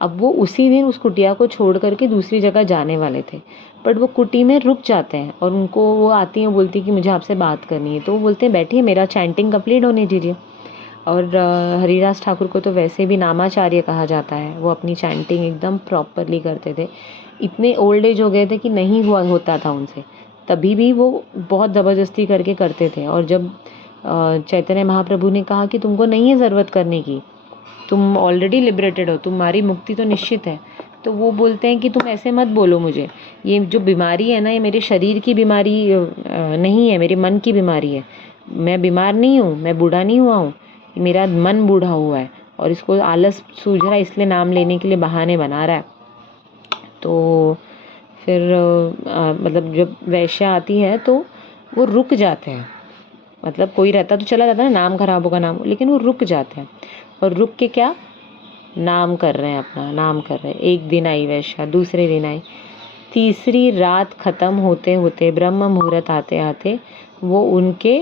अब वो उसी दिन उस कुटिया को छोड़ करके दूसरी जगह जाने वाले थे, बट वो कुटी में रुक जाते हैं और उनको वो आती हैं, बोलती कि मुझे आपसे बात करनी है। तो वो बोलते हैं बैठिए, मेरा चैंटिंग कंप्लीट होने दीजिए। और हरिदास ठाकुर को तो वैसे भी नामाचार्य कहा जाता है, वो अपनी चैंटिंग एकदम प्रॉपरली करते थे। इतने ओल्ड एज हो गए थे कि नहीं होता था उनसे, तभी भी वो बहुत ज़बरदस्ती करके करते थे। और जब चैतन्य महाप्रभु ने कहा कि तुमको नहीं है ज़रूरत करने की, तुम ऑलरेडी लिबरेटेड हो, तुम्हारी मुक्ति तो निश्चित है, तो वो बोलते हैं कि तुम ऐसे मत बोलो मुझे, ये जो बीमारी है ना ये मेरे शरीर की बीमारी नहीं है, मेरे मन की बीमारी है। मैं बीमार नहीं हूँ, मैं बूढ़ा नहीं हुआ हूँ, मेरा मन बूढ़ा हुआ है और इसको आलस सूझ रहा है, इसलिए नाम लेने के लिए बहाने बना रहा है। तो फिर मतलब जब वैश्या आती है तो वो रुक जाते हैं, मतलब कोई रहता तो चला जाता है ना, नाम खराब होगा नाम, लेकिन वो रुक जाते हैं और रुक के क्या नाम कर रहे हैं, अपना नाम कर रहे हैं। एक दिन आई वैश्या, दूसरे दिन आई, तीसरी रात खत्म होते होते, ब्रह्म मुहूर्त आते आते वो उनके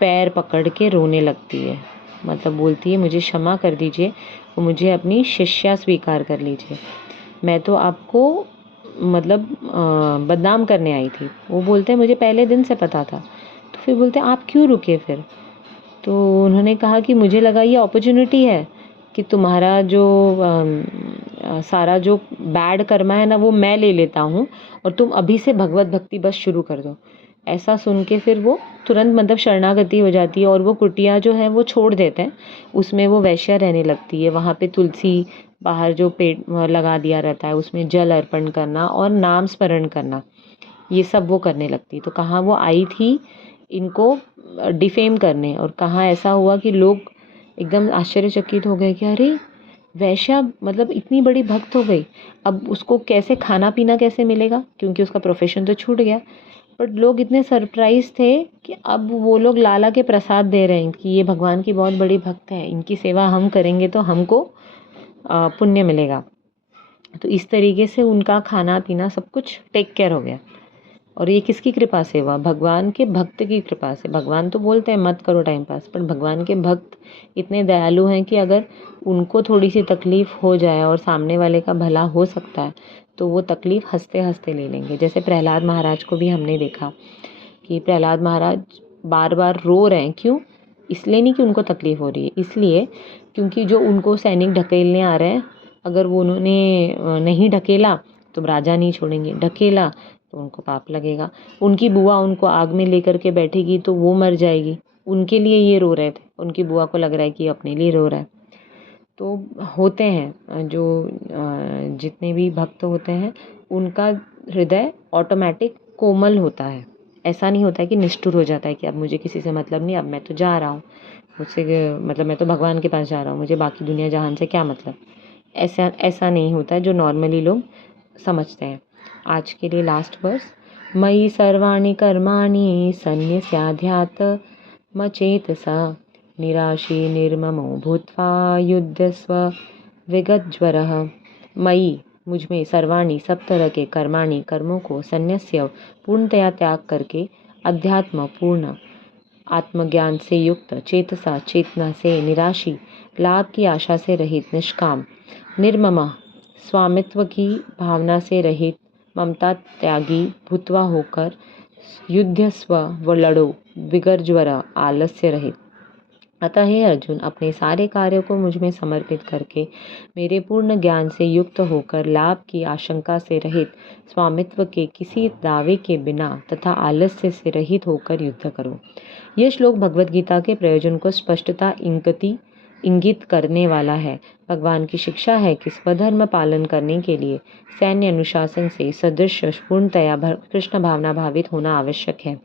पैर पकड़ के रोने लगती है। मतलब बोलती है मुझे क्षमा कर दीजिए, मुझे अपनी शिष्या स्वीकार कर लीजिए, मैं तो आपको मतलब बदनाम करने आई थी। वो बोलते हैं मुझे पहले दिन से पता था। तो फिर बोलते हैं आप क्यों रुके फिर? तो उन्होंने कहा कि मुझे लगा ये अपॉर्चुनिटी है कि तुम्हारा जो सारा जो बैड कर्मा है ना वो मैं ले लेता हूँ और तुम अभी से भगवत भक्ति बस शुरू कर दो। ऐसा सुन के फिर वो तुरंत मतलब शरणागति हो जाती है और वो कुटिया जो है वो छोड़ देते हैं, उसमें वो वैश्या रहने लगती है। वहाँ पे तुलसी बाहर जो पेड़ लगा दिया रहता है उसमें जल अर्पण करना और नाम स्मरण करना, ये सब वो करने लगती। तो कहाँ वो आई थी इनको डिफेम करने, और कहाँ ऐसा हुआ कि लोग एकदम आश्चर्यचकित हो गए कि अरे वैश्या मतलब इतनी बड़ी भक्त हो गई, अब उसको कैसे खाना पीना कैसे मिलेगा, क्योंकि उसका प्रोफेशन तो छूट गया। बट लोग इतने सरप्राइज थे कि अब वो लोग लाला के प्रसाद दे रहे हैं कि ये भगवान की बहुत बड़ी भक्त है, इनकी सेवा हम करेंगे तो हमको पुण्य मिलेगा। तो इस तरीके से उनका खाना पीना सब कुछ टेक केयर हो गया। और ये किसकी कृपा से हुआ? भगवान के भक्त की कृपा से। भगवान तो बोलते हैं मत करो टाइम पास, पर भगवान के भक्त इतने दयालु हैं कि अगर उनको थोड़ी सी तकलीफ हो जाए और सामने वाले का भला हो सकता है तो वो तकलीफ हंसते हंसते ले लेंगे। जैसे प्रहलाद महाराज को भी हमने देखा कि प्रहलाद महाराज बार बार रो रहे हैं, क्यों? इसलिए नहीं कि उनको तकलीफ हो रही है, इसलिए क्योंकि जो उनको सैनिक ढकेलने आ रहे हैं, अगर वो उन्होंने नहीं ढकेला तो राजा नहीं छोड़ेंगे, ढकेला तो उनको पाप लगेगा, उनकी बुआ उनको आग में लेकर के बैठेगी तो वो मर जाएगी, उनके लिए ये रो रहे थे। उनकी बुआ को लग रहा है कि अपने लिए रो रहा है। तो होते हैं जो जितने भी भक्त होते हैं उनका हृदय ऑटोमेटिक कोमल होता है। ऐसा नहीं होता है कि निष्ठुर हो जाता है कि अब मुझे किसी से मतलब नहीं, अब मैं तो जा रहा हूँ, मुझसे मतलब मैं तो भगवान के पास जा रहा हूँ, मुझे बाकी दुनिया जहान से क्या मतलब। ऐसा ऐसा नहीं होता है जो नॉर्मली लोग समझते हैं। आज के लिए लास्ट वर्स, मयि सर्वाणि कर्माणि सन्न्यस्याध्यात् मचेतसा निराशी निर्ममो भूत्वा युध्यस्व विगतज्वरः। मयि मुझ में सर्वाणि सब तरह के कर्माणि कर्मों को सन्न्यस्य पूर्णतया त्याग करके अध्यात्म पूर्ण आत्मज्ञान से युक्त चेतसा चेतना से निराशी लाभ की आशा से रहित निष्काम निर्ममा स्वामित्व की भावना से रहित ममता त्यागी भूतवा होकर युद्धस्व व लड़ो विगर्ज्वर आलस्य रहित। अतः हे अर्जुन, अपने सारे कार्यों को मुझ में समर्पित करके मेरे पूर्ण ज्ञान से युक्त होकर लाभ की आशंका से रहित स्वामित्व के किसी दावे के बिना तथा आलस्य से रहित होकर युद्ध करो। यह श्लोक भगवद गीता के प्रयोजन को स्पष्टता इंगित करने वाला है। भगवान की शिक्षा है कि स्वधर्म पालन करने के लिए सैन्य अनुशासन से सदृश पूर्णतया कृष्ण भावना भावित होना आवश्यक है।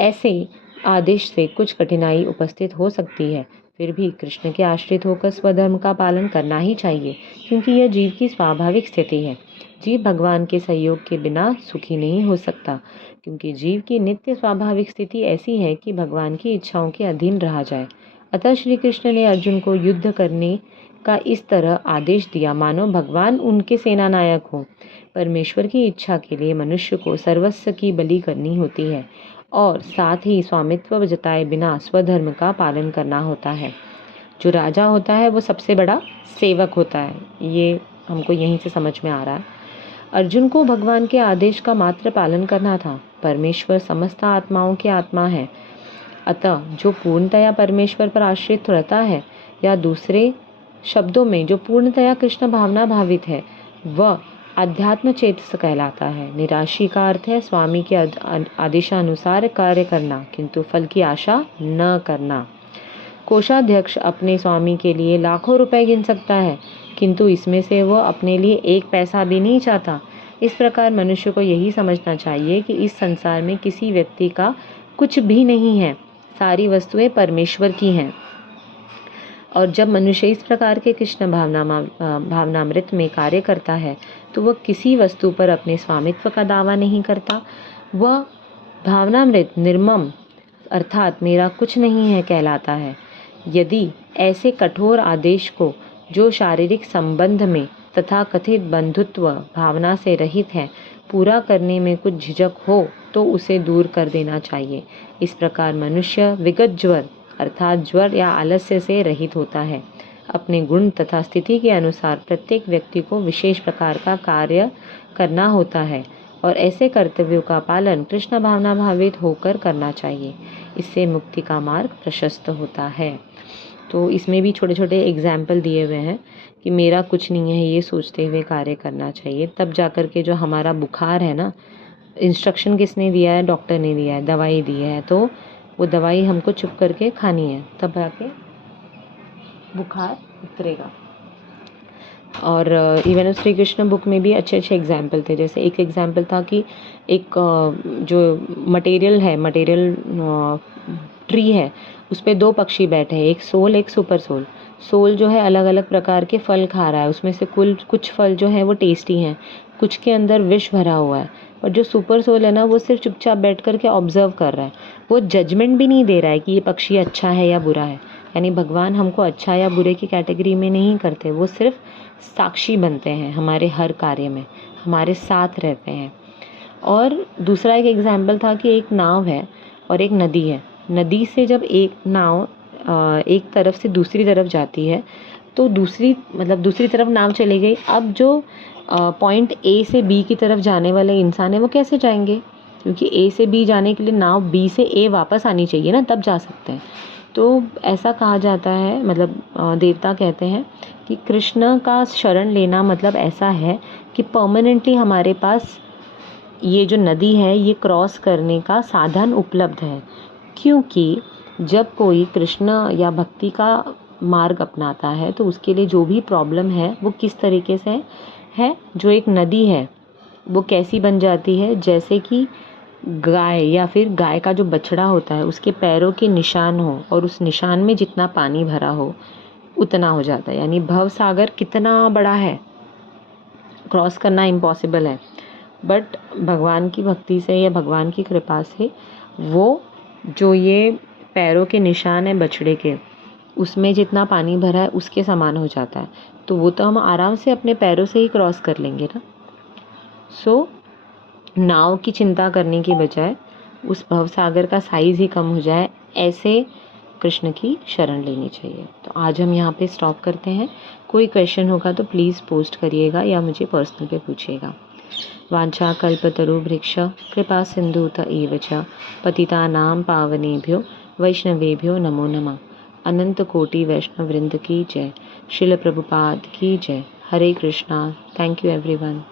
ऐसे आदेश से कुछ कठिनाई उपस्थित हो सकती है, फिर भी कृष्ण के आश्रित होकर स्वधर्म का पालन करना ही चाहिए, क्योंकि यह जीव की स्वाभाविक स्थिति है। जीव भगवान के सहयोग के बिना सुखी नहीं हो सकता, क्योंकि जीव की नित्य स्वाभाविक स्थिति ऐसी है कि भगवान की इच्छाओं के अधीन रहा जाए। अतः श्री कृष्ण ने अर्जुन को युद्ध करने का इस तरह आदेश दिया मानो भगवान उनके सेनानायक हो। परमेश्वर की इच्छा के लिए मनुष्य को सर्वस्व की बलि करनी होती है और साथ ही स्वामित्व जताए बिना स्वधर्म का पालन करना होता है। जो राजा होता है वो सबसे बड़ा सेवक होता है, ये हमको यहीं से समझ में आ रहा है। अर्जुन को भगवान के आदेश का मात्र पालन करना था। परमेश्वर समस्त आत्माओं की आत्मा है, अतः जो पूर्णतया परमेश्वर पर आश्रित रहता है, या दूसरे शब्दों में जो पूर्णतया कृष्ण भावना भावित है, वह अध्यात्म चेतस कहलाता है। निराशी का अर्थ है स्वामी के आदेशानुसार कार्य करना, किंतु फल की आशा न करना। कोषाध्यक्ष अपने स्वामी के लिए लाखों रुपए गिन सकता है, किंतु इसमें से वह अपने लिए एक पैसा भी नहीं चाहता। इस प्रकार मनुष्य को यही समझना चाहिए कि इस संसार में किसी व्यक्ति का कुछ भी नहीं है, सारी वस्तुएं परमेश्वर की हैं। और जब मनुष्य इस प्रकार के कृष्ण भावनामृत में कार्य करता है तो वह किसी वस्तु पर अपने स्वामित्व का दावा नहीं करता। वह भावनामृत निर्मम अर्थात मेरा कुछ नहीं है कहलाता है। यदि ऐसे कठोर आदेश को, जो शारीरिक संबंध में तथा कथित बंधुत्व भावना से रहित है, पूरा करने में कुछ झिझक हो तो उसे दूर कर देना चाहिए। इस प्रकार मनुष्य विगत ज्वर अर्थात ज्वर या आलस्य से रहित होता है। अपने गुण तथा स्थिति के अनुसार प्रत्येक व्यक्ति को विशेष प्रकार का कार्य करना होता है और ऐसे कर्तव्यों का पालन कृष्ण भावना भावित होकर करना चाहिए। इससे मुक्ति का मार्ग प्रशस्त होता है। तो इसमें भी छोटे छोटे एग्जाम्पल दिए हुए हैं कि मेरा कुछ नहीं है, ये सोचते हुए कार्य करना चाहिए। तब जाकर के जो हमारा बुखार है ना, इंस्ट्रक्शन किसने दिया है? डॉक्टर ने दिया है, दवाई दी है, तो वो दवाई हमको चुप करके खानी है, तब जाके बुखार उतरेगा। और इवन श्री कृष्ण बुक में भी अच्छे अच्छे एग्जाम्पल थे। जैसे एक एग्जाम्पल था कि एक जो मटेरियल ट्री है, उस पे दो पक्षी बैठे हैं, एक सोल एक सुपर सोल। सोल जो है अलग अलग प्रकार के फल खा रहा है, उसमें से कुछ फल जो है वो टेस्टी हैं, कुछ के अंदर विष भरा हुआ है। और जो सुपर सोल है ना, वो सिर्फ चुपचाप बैठ करके ऑब्जर्व कर रहा है, वो जजमेंट भी नहीं दे रहा है कि ये पक्षी अच्छा है या बुरा है। यानी भगवान हमको अच्छा या बुरे की कैटेगरी में नहीं करते, वो सिर्फ साक्षी बनते हैं हमारे हर कार्य में, हमारे साथ रहते हैं। और दूसरा एक एग्जाम्पल था कि एक नाव है और एक नदी है। नदी से जब एक नाव एक तरफ से दूसरी तरफ जाती है तो दूसरी तरफ नाव चली गई। अब जो पॉइंट ए से बी की तरफ जाने वाले इंसान है वो कैसे जाएंगे? क्योंकि ए से बी जाने के लिए नाव बी से ए वापस आनी चाहिए ना, तब जा सकते हैं। तो ऐसा कहा जाता है, देवता कहते हैं कि कृष्ण का शरण लेना मतलब ऐसा है कि परमानेंटली हमारे पास ये जो नदी है ये क्रॉस करने का साधन उपलब्ध है। क्योंकि जब कोई कृष्ण या भक्ति का मार्ग अपनाता है तो उसके लिए जो भी प्रॉब्लम है वो किस तरीके से है, जो एक नदी है वो कैसी बन जाती है, जैसे कि गाय या फिर गाय का जो बछड़ा होता है उसके पैरों के निशान हो और उस निशान में जितना पानी भरा हो उतना हो जाता है। यानी भव सागर कितना बड़ा है, क्रॉस करना इम्पॉसिबल है, बट भगवान की भक्ति से या भगवान की कृपा से वो जो ये पैरों के निशान है बछड़े के, उसमें जितना पानी भरा है उसके समान हो जाता है। तो वो तो हम आराम से अपने पैरों से ही क्रॉस कर लेंगे ना। सो नाव की चिंता करने की बजाय उस भवसागर का साइज़ ही कम हो जाए, ऐसे कृष्ण की शरण लेनी चाहिए। तो आज हम यहाँ पे स्टॉप करते हैं। कोई क्वेश्चन होगा तो प्लीज़ पोस्ट करिएगा या मुझे पर्सनल पे पूछिएगा। वांछा कल्पतरुभृक्ष कृपा सिंधुत एव च पतितानां पावनेभ्यो वैष्णवेभ्यो नमो नमः। अनंत कोटि वैष्णव वृंद की जय। श्रील प्रभुपाद की जय। Hare Krishna. Thank you everyone.